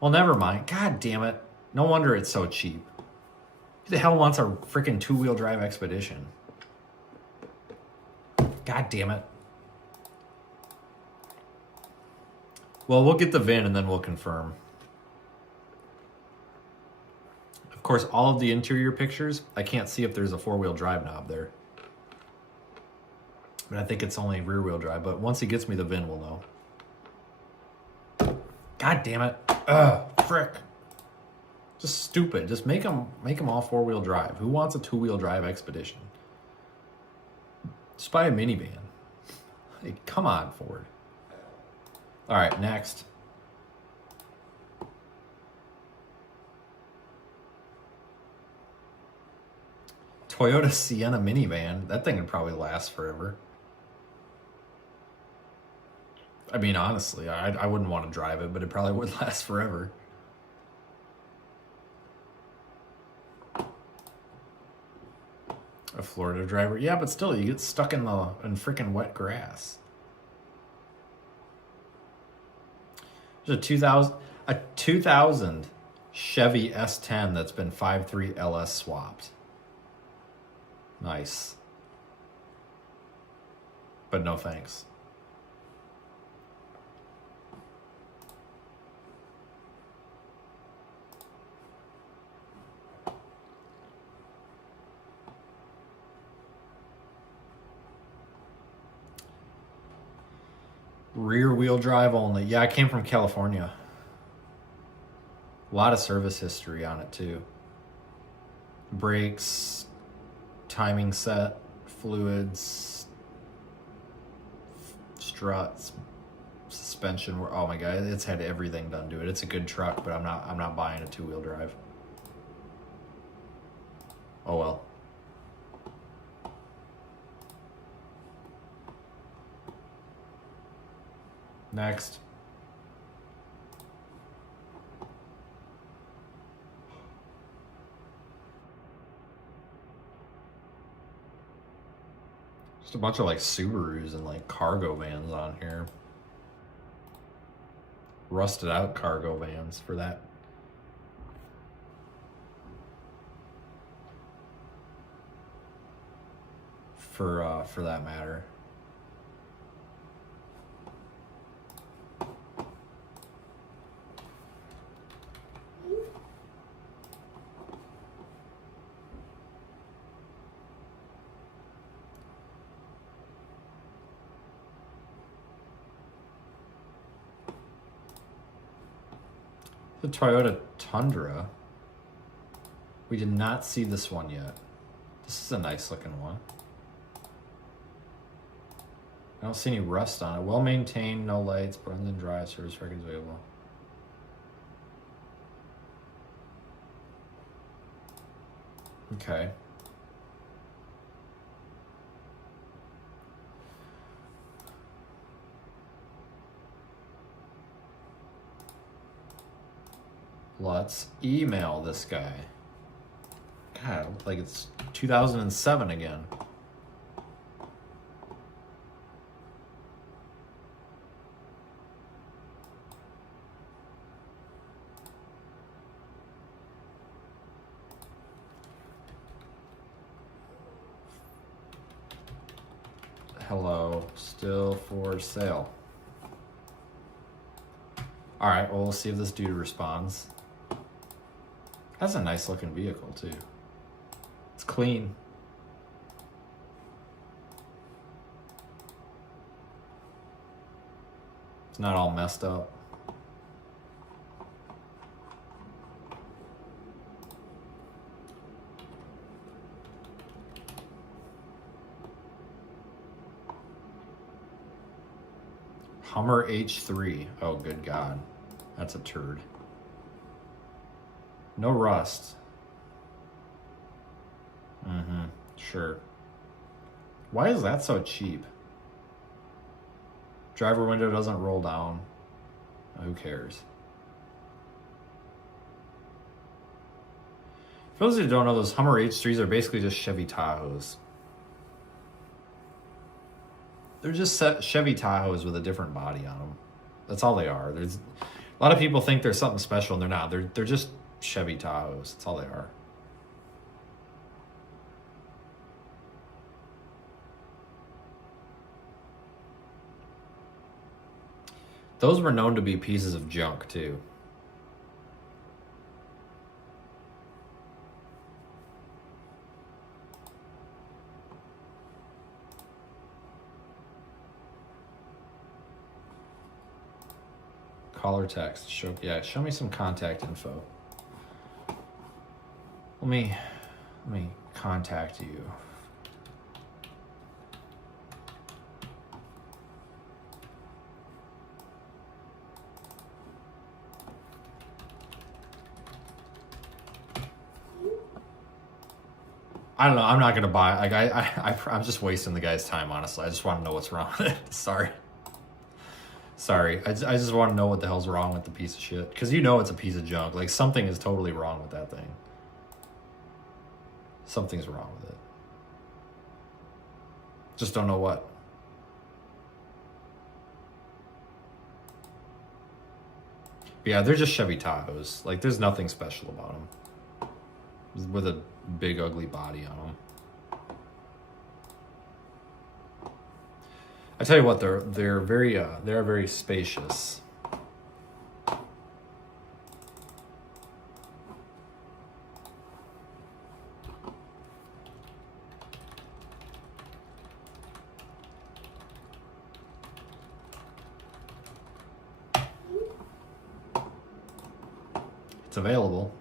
Well, never mind. God damn it. No wonder it's so cheap. Who the hell wants a freaking 2-wheel drive Expedition? God damn it. Well, we'll get the VIN and then we'll confirm. Of course, all of the interior pictures, I can't see if there's a 4-wheel drive knob there. But I think it's only rear-wheel drive. But once he gets me the VIN, we'll know. God damn it. Ugh, frick. Just stupid. Just make them all 4-wheel drive. Who wants a 2-wheel drive Expedition? Just buy a minivan. Hey, come on, Ford. All right, next. Toyota Sienna minivan. That thing would probably last forever. I mean, honestly, I wouldn't want to drive it, but it probably would last forever. A Florida driver. Yeah, but still, you get stuck in freaking wet grass. There's a 2000 Chevy S10 that's been 5.3 LS swapped. Nice. But no thanks. Rear wheel drive only. Yeah, I came from California. A lot of service history on it too. Brakes, timing set, fluids, struts, suspension. Oh my god, it's had everything done to it. It's a good truck, but I'm not buying a 2-wheel drive. Oh well. Next. Just a bunch of like Subarus and like cargo vans on here. Rusted out cargo vans for that. For that matter. The Toyota Tundra. We did not see this one yet. This is a nice looking one. I don't see any rust on it. Well maintained, no lights, burns and dry, service records available. Okay. Let's email this guy. God, it looks like it's 2007 again. Hello, still for sale. All right, well, we'll see if this dude responds. That's a nice looking vehicle too. It's clean. It's not all messed up. Hummer H3. Oh, good God. That's a turd. No rust. Mm-hmm. Sure. Why is that so cheap? Driver window doesn't roll down. Who cares? For those who don't know, those Hummer H3s are basically just Chevy Tahoes. They're just Chevy Tahoes with a different body on them. That's all they are. There's a lot of people think they're something special, and they're not. They're just Chevy Tahoes. That's all they are. Those were known to be pieces of junk too. Call or text. Show me some contact info. Let me contact you. I don't know. I'm not gonna buy. Like I'm just wasting the guy's time. Honestly, I just want to know what's wrong with it. Sorry. I just want to know what the hell's wrong with the piece of shit. Because you know it's a piece of junk. Like something is totally wrong with that thing. Something's wrong with it. Just don't know what. But yeah, they're just Chevy Tahoes. Like there's nothing special about them. With a big ugly body on them. I tell you what, they're very spacious. It's available.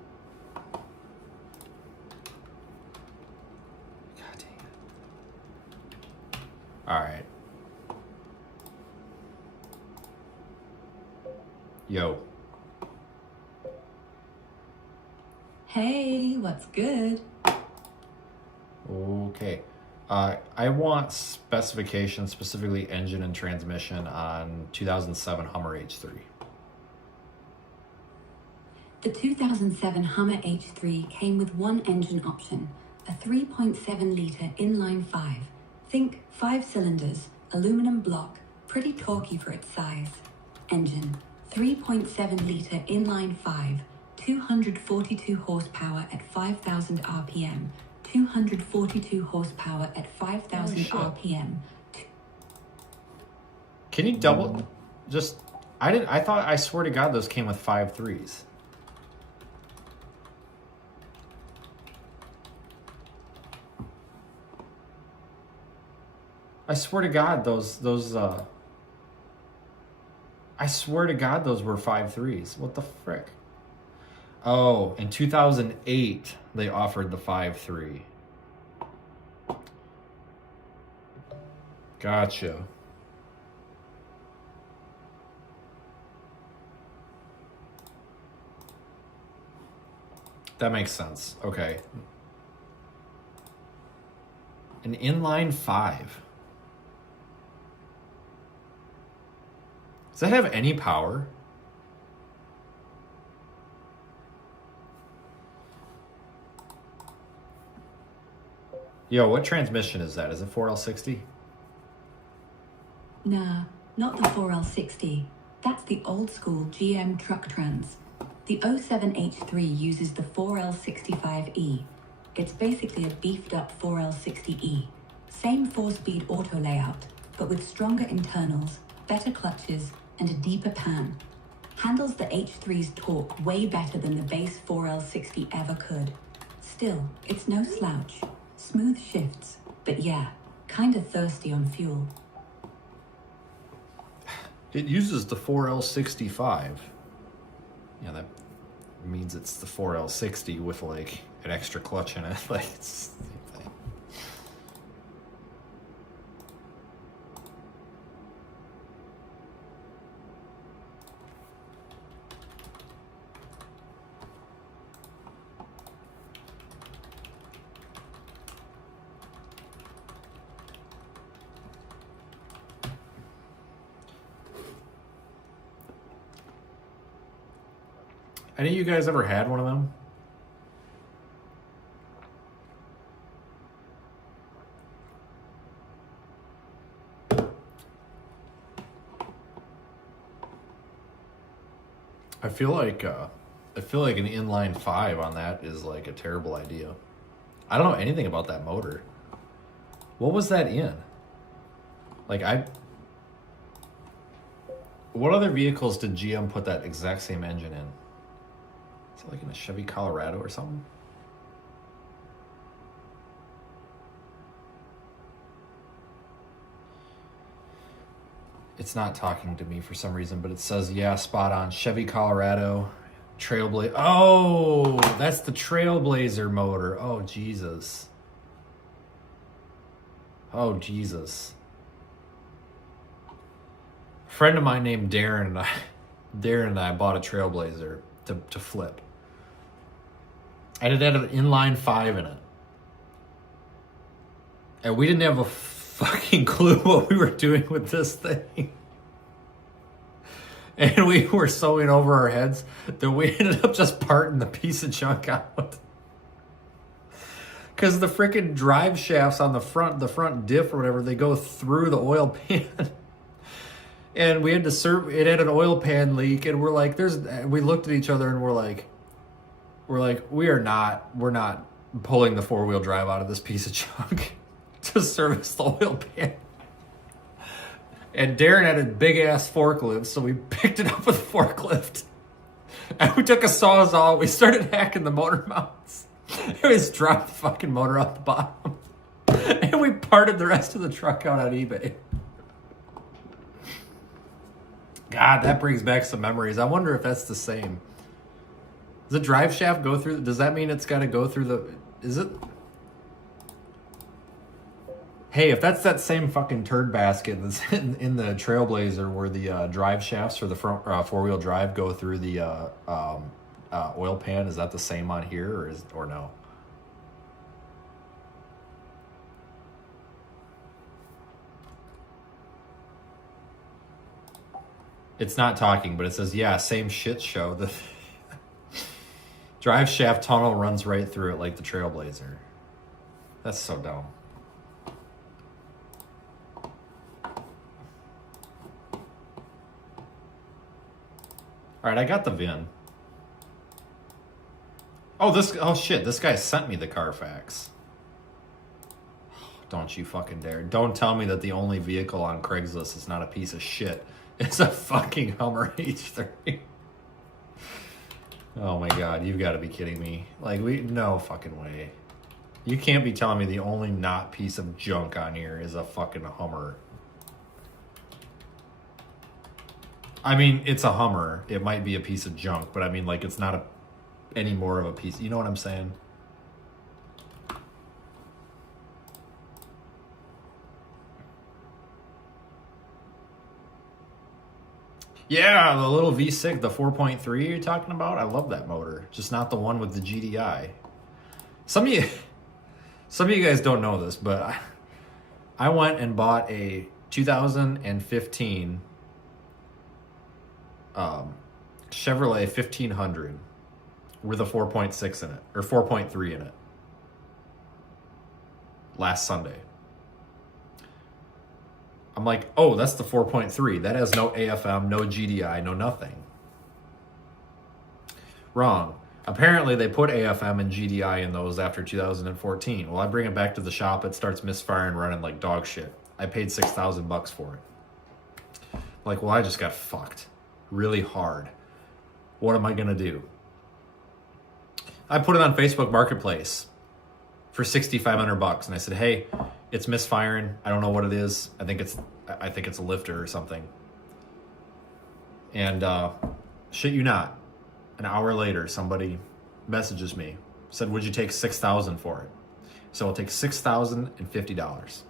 God dang it. All right. Yo. Hey, what's good? Okay. I want specifications, specifically engine and transmission on 2007 Hummer H3. The 2007 Hummer H3 came with one engine option, a 3.7-litre inline-5. Think 5 cylinders, aluminum block, pretty torquey for its size. Engine, 3.7-litre inline-5, 242 horsepower at 5,000 RPM, 242 horsepower at 5,000 RPM. Can you double? Just I swear to God those came with 5.3s. I swear to God I swear to God those were 5.3s. What the frick? Oh, in 2008 they offered the 5.3. Gotcha. That makes sense. Okay. An inline 5. Does that have any power? Yo, what transmission is that? Is it 4L60? Nah, not the 4L60. That's the old school GM truck trans. The 07 H3 uses the 4L65E. It's basically a beefed up 4L60E. Same 4-speed auto layout, but with stronger internals, better clutches, and a deeper pan. Handles the H3's torque way better than the base 4L60 ever could. Still, it's no slouch. Smooth shifts, but yeah, kinda thirsty on fuel. It uses the 4L65. Yeah, that means it's the 4L60 with like an extra clutch in it. Like it's the same thing. Any of you guys ever had one of them? I feel like an inline 5 on that is like a terrible idea. I don't know anything about that motor. What was that in? What other vehicles did GM put that exact same engine in? Is it like in a Chevy Colorado or something? It's not talking to me for some reason, but it says, yeah, spot on. Chevy Colorado, Trailblazer. Oh, that's the Trailblazer motor. Oh, Jesus. Oh, Jesus. A friend of mine named Darren and I bought a Trailblazer to flip. And it had an inline 5 in it. And we didn't have a fucking clue what we were doing with this thing. And we were so in over our heads that we ended up just parting the piece of junk out. Because the freaking drive shafts on the front diff or whatever, they go through the oil pan. And we had to serve, it had an oil pan leak, and we're like, we looked at each other and we're like, we're not pulling the 4-wheel drive out of this piece of junk to service the oil pan. And Darren had a big ass forklift, so we picked it up with a forklift. And we took a Sawzall, we started hacking the motor mounts. And we just dropped the fucking motor out the bottom. And we parted the rest of the truck out on eBay. God, that brings back some memories. I wonder if that's the same. Does the drive shaft go through? Does that mean it's got to go through the? Is it? Hey, if that's that same fucking turd basket that's in the Trailblazer where the drive shafts for the front 4-wheel drive go through the oil pan, is that the same on here or no? It's not talking, but it says, yeah, same shit show. The drive shaft tunnel runs right through it like the Trailblazer. That's so dumb. All right, I got the VIN. Oh shit, this guy sent me the Carfax. Don't you fucking dare. Don't tell me that the only vehicle on Craigslist is not a piece of shit. It's a fucking Hummer H3. Oh my God, you've got to be kidding me. Like, no fucking way. You can't be telling me the only not piece of junk on here is a fucking Hummer. I mean, it's a Hummer. It might be a piece of junk, but I mean, like, it's not any more of a piece. You know what I'm saying? Yeah, the little V6, the 4.3 you're talking about. I love that motor. Just not the one with the GDI. Some of you guys don't know this, but I went and bought a 2015 Chevrolet 1500 with a 4.6 in it, or 4.3 in it, last Sunday. I'm like, oh, that's the 4.3. That has no AFM, no GDI, no nothing. Wrong. Apparently, they put AFM and GDI in those after 2014. Well, I bring it back to the shop. It starts misfiring, running like dog shit. I paid $6,000 for it. Like, well, I just got fucked really hard. What am I going to do? I put it on Facebook Marketplace for $6,500, and I said, hey, it's misfiring. I don't know what it is. I think it's a lifter or something. And shit you not, an hour later, somebody messages me, said, would you take $6,000 for it? So I'll take $6,050.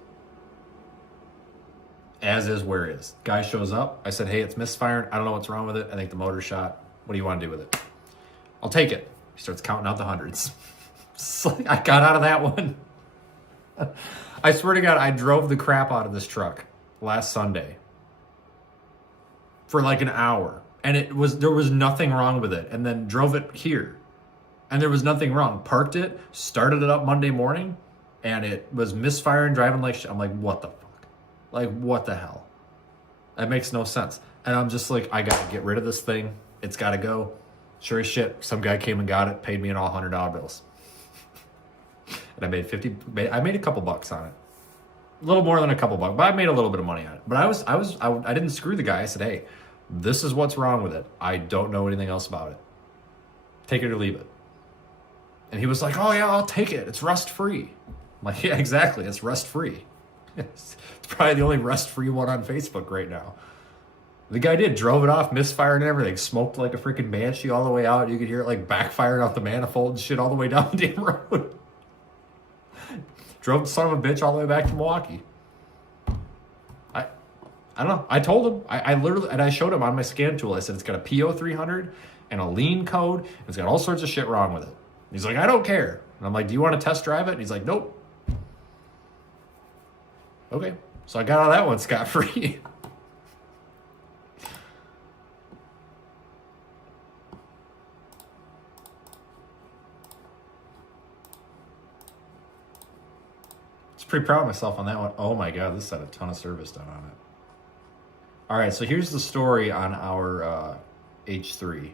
As is, where is. Guy shows up. I said, hey, it's misfiring. I don't know what's wrong with it. I think the motor's shot. What do you want to do with it? I'll take it. He starts counting out the hundreds. So I got out of that one. I swear to God, I drove the crap out of this truck last Sunday for like an hour, and there was nothing wrong with it, and then drove it here, and there was nothing wrong. Parked it, started it up Monday morning, and it was misfiring, driving like shit. I'm like, what the fuck? Like, what the hell? That makes no sense. And I'm just like, I gotta get rid of this thing. It's gotta go. Sure as shit, some guy came and got it, paid me in all $100 bills. And I made a couple bucks on it. A little more than a couple bucks, but I made a little bit of money on it. But I didn't screw the guy. I said, hey, this is what's wrong with it. I don't know anything else about it. Take it or leave it. And he was like, oh yeah, I'll take it. It's rust-free. I'm like, yeah, exactly. It's rust-free. It's probably the only rust-free one on Facebook right now. The guy drove it off, misfired and everything, smoked like a freaking banshee all the way out. You could hear it like backfiring off the manifold and shit all the way down the damn road. Drove the son of a bitch all the way back to Milwaukee. I don't know. I told him. I literally, and I showed him on my scan tool. I said, it's got a PO 300 and a lean code. And it's got all sorts of shit wrong with it. And he's like, I don't care. And I'm like, do you want to test drive it? And he's like, nope. Okay, so I got out of that one scot-free. Pretty proud of myself on that one. Oh my god, this had a ton of service done on it. All right, so here's the story on our H3.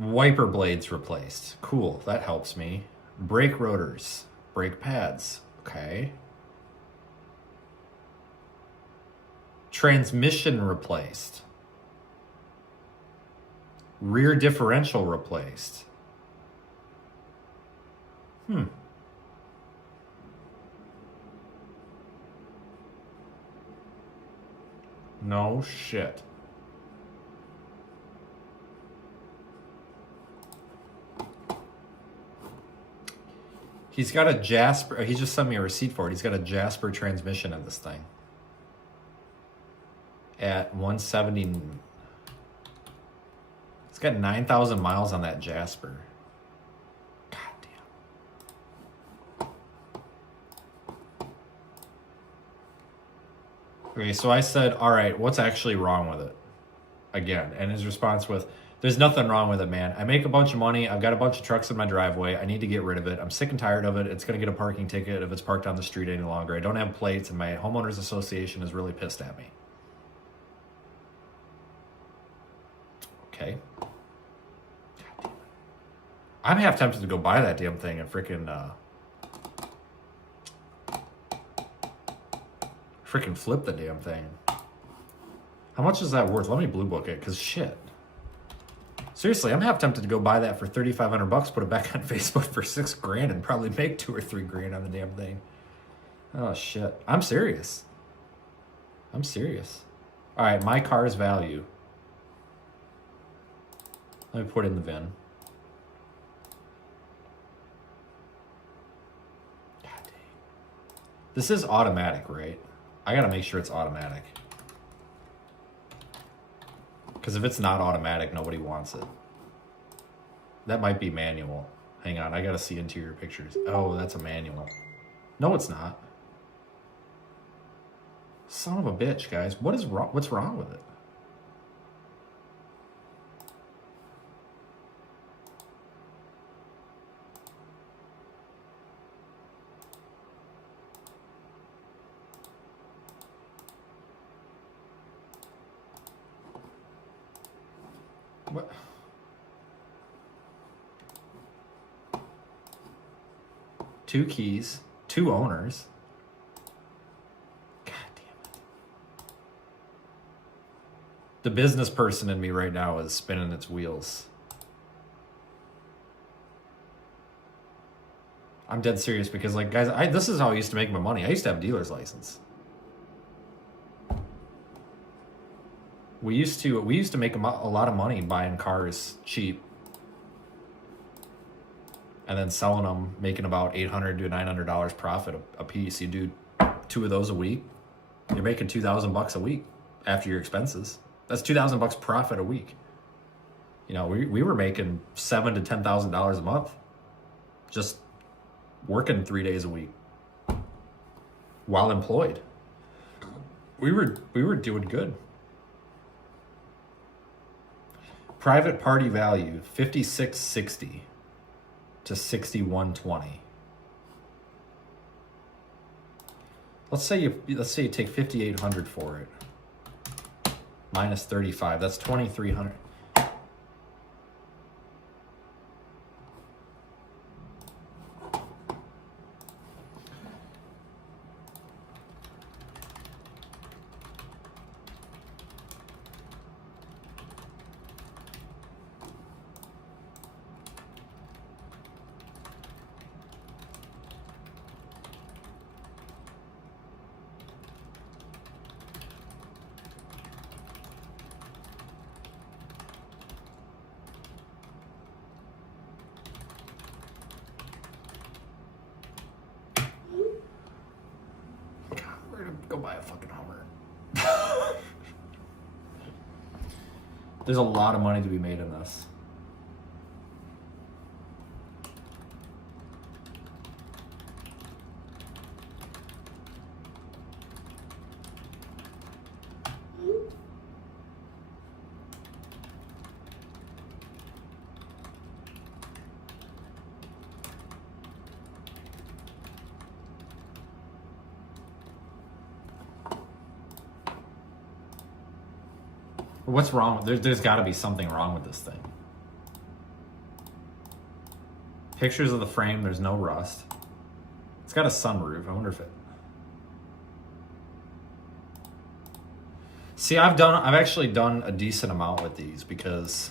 Wiper blades replaced. Cool, that helps me. Brake rotors, brake pads. Okay. Transmission replaced. Rear differential replaced. No shit. He's got a Jasper. He just sent me a receipt for it. He's got a Jasper transmission in this thing. At 170. It's got 9,000 miles on that Jasper. God damn. Okay, so I said, all right, what's actually wrong with it? Again, and his response was, there's nothing wrong with it, man. I make a bunch of money. I've got a bunch of trucks in my driveway. I need to get rid of it. I'm sick and tired of it. It's going to get a parking ticket if it's parked on the street any longer. I don't have plates, and my homeowners association is really pissed at me. Okay. I'm half tempted to go buy that damn thing and freaking flip the damn thing. How much is that worth? Let me blue book it, because shit. Seriously, I'm half tempted to go buy that for $3,500, put it back on Facebook for $6,000 and probably make $2 or $3,000 on the damn thing. Oh shit. I'm serious. I'm serious. All right, my car's value. Let me put in the VIN. God dang. This is automatic, right? I gotta make sure it's automatic. Because if it's not automatic, nobody wants it. That might be manual. Hang on, I gotta see interior pictures. Oh, that's a manual. No, it's not. Son of a bitch, guys. What is wrong? What's wrong with it? What? Two keys, two owners. God damn it. The business person in me right now is spinning its wheels. I'm dead serious because, like, guys, this is how I used to make my money. I used to have a dealer's license. We used to make a lot of money buying cars cheap and then selling them, making about $800 to $900 profit a piece. You do 2 of those a week, you're making $2,000 a week after your expenses. That's $2,000 profit a week. You know, we were making $7,000 to $10,000 a month, just working 3 days a week while employed. We were doing good. Private party value, $56.60 to $61.20. Let's say you take $5,800 for it. Minus 35, that's $2,300. Go buy a fucking Hummer. There's a lot of money to be made in this. What's wrong? There's got to be something wrong with this thing. Pictures of the frame, there's no rust. It's got a sunroof. I wonder if it... See, I've actually done a decent amount with these because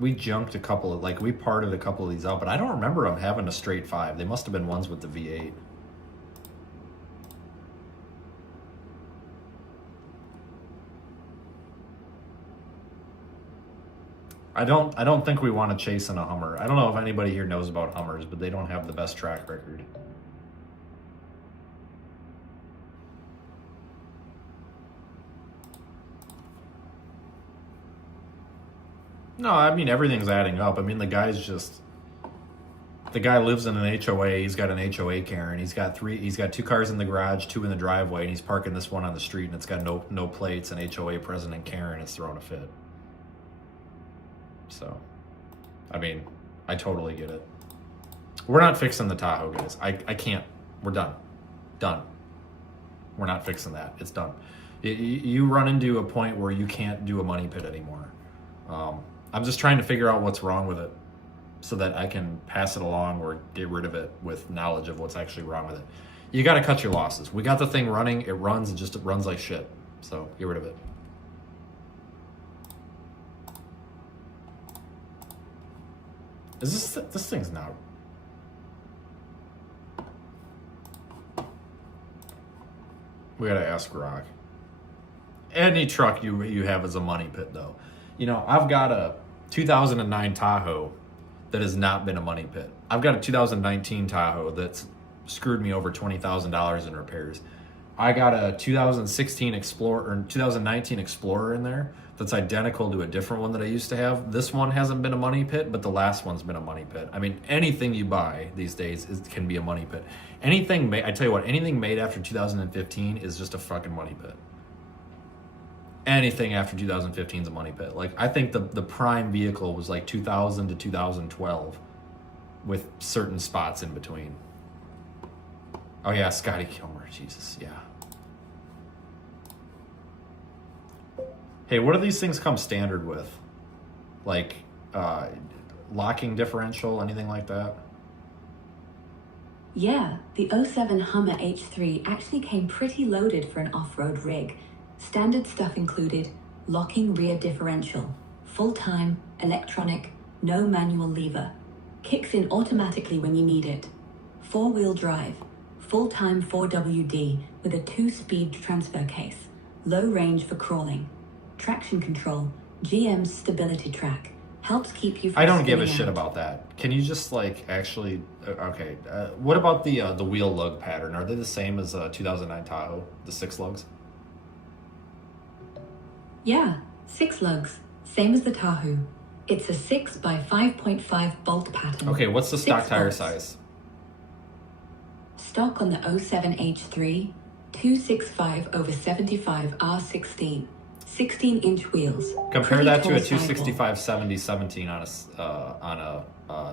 we junked a couple of, like, we parted a couple of these out, but I don't remember them having a straight 5. They must have been ones with the V8. I don't think we want to chase in a Hummer. I don't know if anybody here knows about Hummers, but they don't have the best track record. No, I mean, everything's adding up. I mean, the guy lives in an HOA. He's got an HOA Karen. He's got 2 cars in the garage, 2 in the driveway, and he's parking this one on the street, and it's got no plates, and HOA president Karen is throwing a fit. So, I mean, I totally get it. We're not fixing the Tahoe, guys. I can't. We're done. Done. We're not fixing that. It's done. You run into a point where you can't do a money pit anymore. I'm just trying to figure out what's wrong with it so that I can pass it along or get rid of it with knowledge of what's actually wrong with it. You got to cut your losses. We got the thing running. It runs. It runs like shit. So get rid of it. Is this thing's not... We gotta ask Rock. Any truck you have is a money pit, though. You know, I've got a 2009 Tahoe that has not been a money pit. I've got a 2019 Tahoe that's screwed me over $20,000 in repairs. I got a 2016 Explorer or 2019 Explorer in there that's identical to a different one that I used to have. This one hasn't been a money pit, but the last one's been a money pit. I mean, anything you buy these days can be a money pit. Anything made, I tell you what, anything made after 2015 is just a fucking money pit. Anything after 2015 is a money pit. Like, I think the prime vehicle was like 2000 to 2012 with certain spots in between. Oh yeah, Scotty Kilmer, Jesus, yeah. Hey, what do these things come standard with? Like, locking differential, anything like that? Yeah, the 07 Hummer H3 actually came pretty loaded for an off-road rig. Standard stuff included locking rear differential, full-time, electronic, no manual lever, kicks in automatically when you need it, 4-wheel drive, full-time 4WD with a 2-speed transfer case, low range for crawling, traction control, GM's stability track, helps keep you from I don't give a spinning shit out. about that. Can you just like actually, okay, what about the wheel lug pattern? Are they the same as 2009 Tahoe, the 6 lugs? Yeah, 6 lugs, same as the Tahoe. It's a 6 by 5.5 bolt pattern. Okay, what's the stock 6 tire bolts. size? Stock on the 07 H3, 265 over 75 R16, 16-inch wheels. Compare Pretty that to a tall sidewall. 265 7017 on a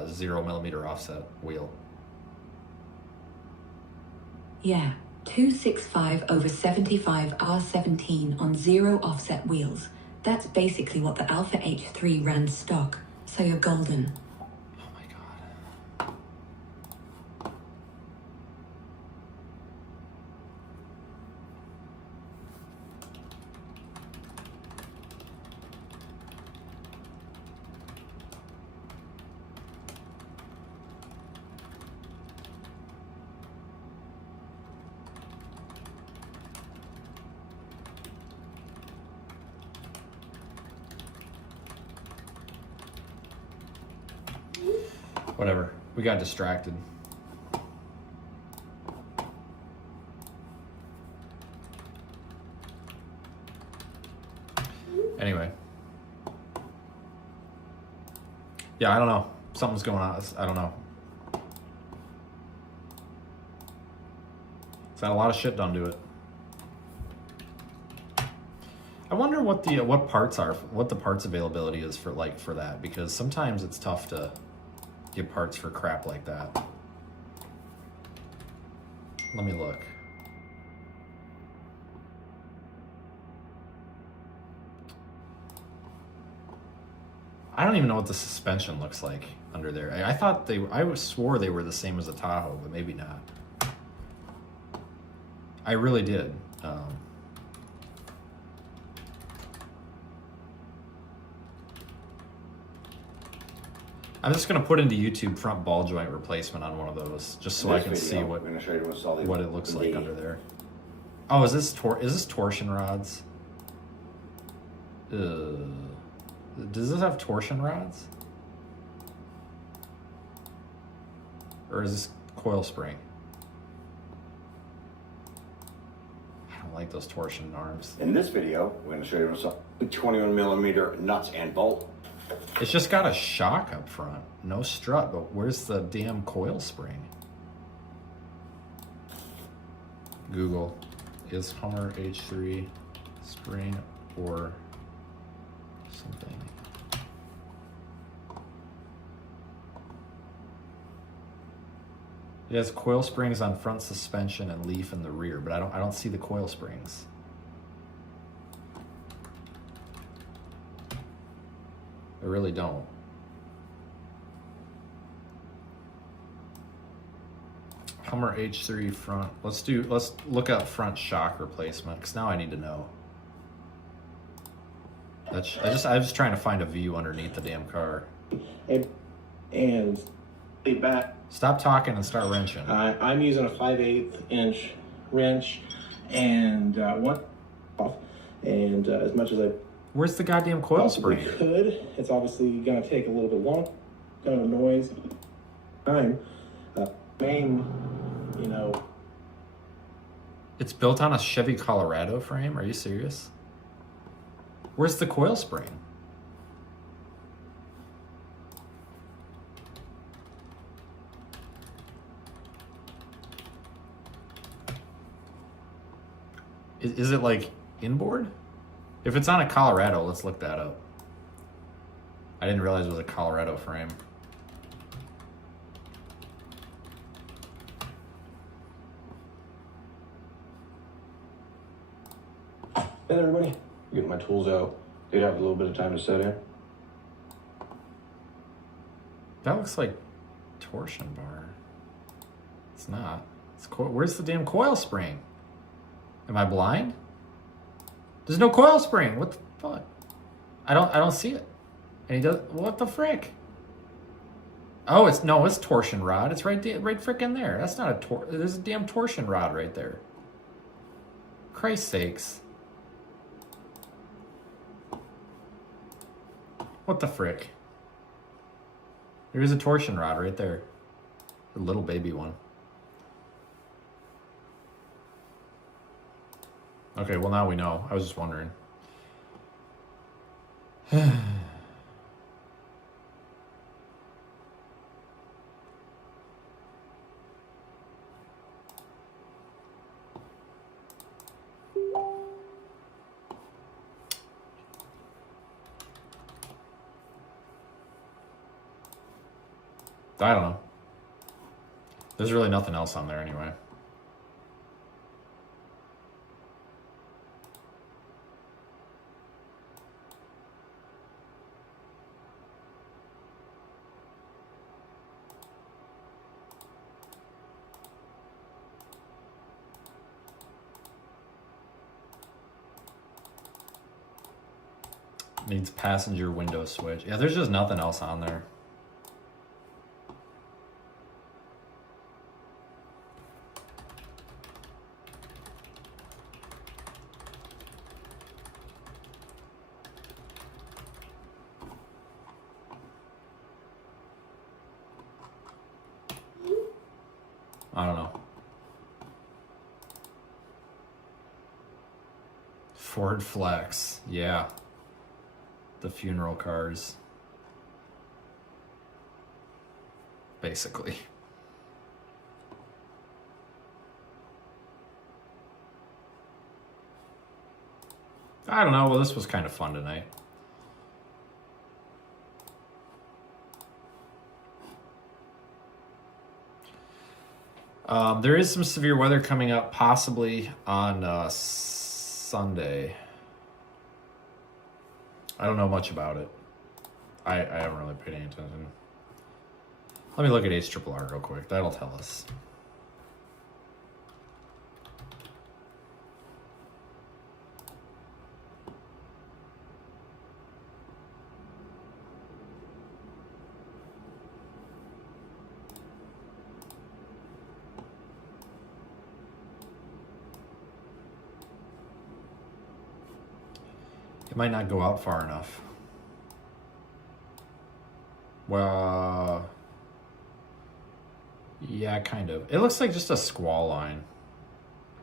0mm offset wheel. Yeah, 265 over 75 R17 on 0 offset wheels. That's basically what the Alpha H3 ran stock, so you're golden. Oh my god. Whatever. We got distracted. Anyway. Yeah, I don't know. Something's going on. I don't know. It's got a lot of shit done to it. I wonder what the what the parts availability is for that, because sometimes it's tough to get parts for crap like that. Let me look. I don't even know what the suspension looks like under there. I thought I swore they were the same as a Tahoe, but maybe not. I really did. I'm just gonna put into YouTube front ball joint replacement on one of those, just so I can see what it looks like under there. Oh, is this torsion rods? Does this have torsion rods? Or is this coil spring? I don't like those torsion arms. In this video, we're going to show you some 21mm nuts and bolt. It's just got a shock up front. No strut, but where's the damn coil spring? Google, is Hummer H3 spring or something? It has coil springs on front suspension and leaf in the rear, but I don't see the coil springs. I really don't. Hummer H3 front. Let's look up front shock replacement, because now I need to know. I was just trying to find a view underneath the damn car. And back. Stop talking and start wrenching. I'm using a 5/8 inch wrench and one off. And as much as I Where's the goddamn coil possibly spring? could, it's obviously going to take a little bit long, kind of noise, time. Main, you know. It's built on a Chevy Colorado frame? Are you serious? Where's the coil spring? Is it like inboard? If it's on a Colorado, let's look that up. I didn't realize it was a Colorado frame. Hey everybody, getting my tools out. They'd have a little bit of time to set in. That looks like torsion bar. It's not. Where's the damn coil spring? Am I blind? There's no coil spring. What the fuck? I don't see it. And he does. What the frick? Oh, it's torsion rod. It's right frickin' there. That's not a there's a damn torsion rod right there. Christ's sakes. What the frick? There is a torsion rod right there. A little baby one. Okay, well now we know. I was just wondering. I don't know. There's really nothing else on there anyway. Needs passenger window switch. Yeah, there's just nothing else on there. I don't know. Ford Flex. Yeah. The funeral cars. Basically. I don't know. Well, this was kind of fun tonight. There is some severe weather coming up, possibly on Sunday. I don't know much about it. I haven't really paid any attention. Let me look at HRRR real quick. That'll tell us. It might not go out far enough. Well, yeah, kind of. It looks like just a squall line,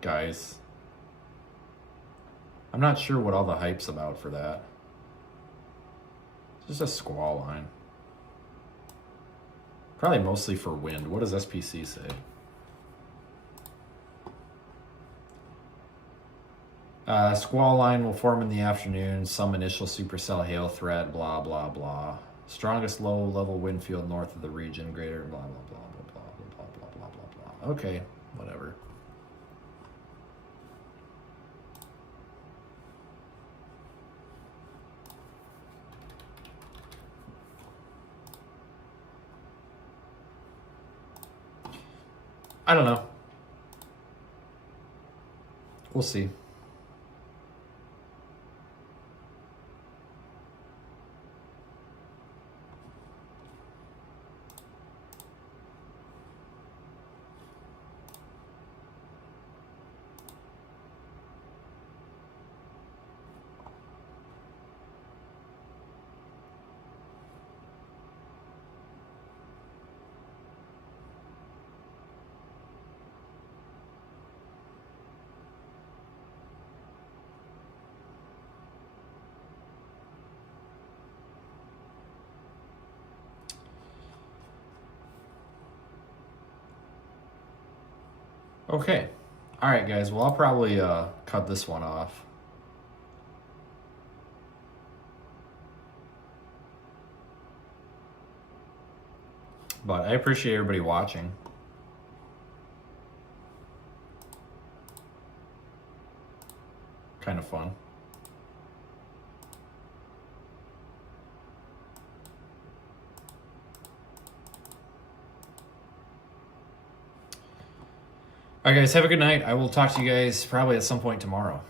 guys. I'm not sure what all the hype's about for that. It's just a squall line. Probably mostly for wind. What does SPC say? Squall line will form in the afternoon. Some initial supercell hail threat. Blah blah blah. Strongest low-level wind field north of the region. Greater blah blah blah blah blah blah blah blah blah blah. Okay, whatever. I don't know. We'll see. Okay. All right, guys. Well, I'll probably cut this one off. But I appreciate everybody watching. Kind of fun. All right, guys, have a good night. I will talk to you guys probably at some point tomorrow.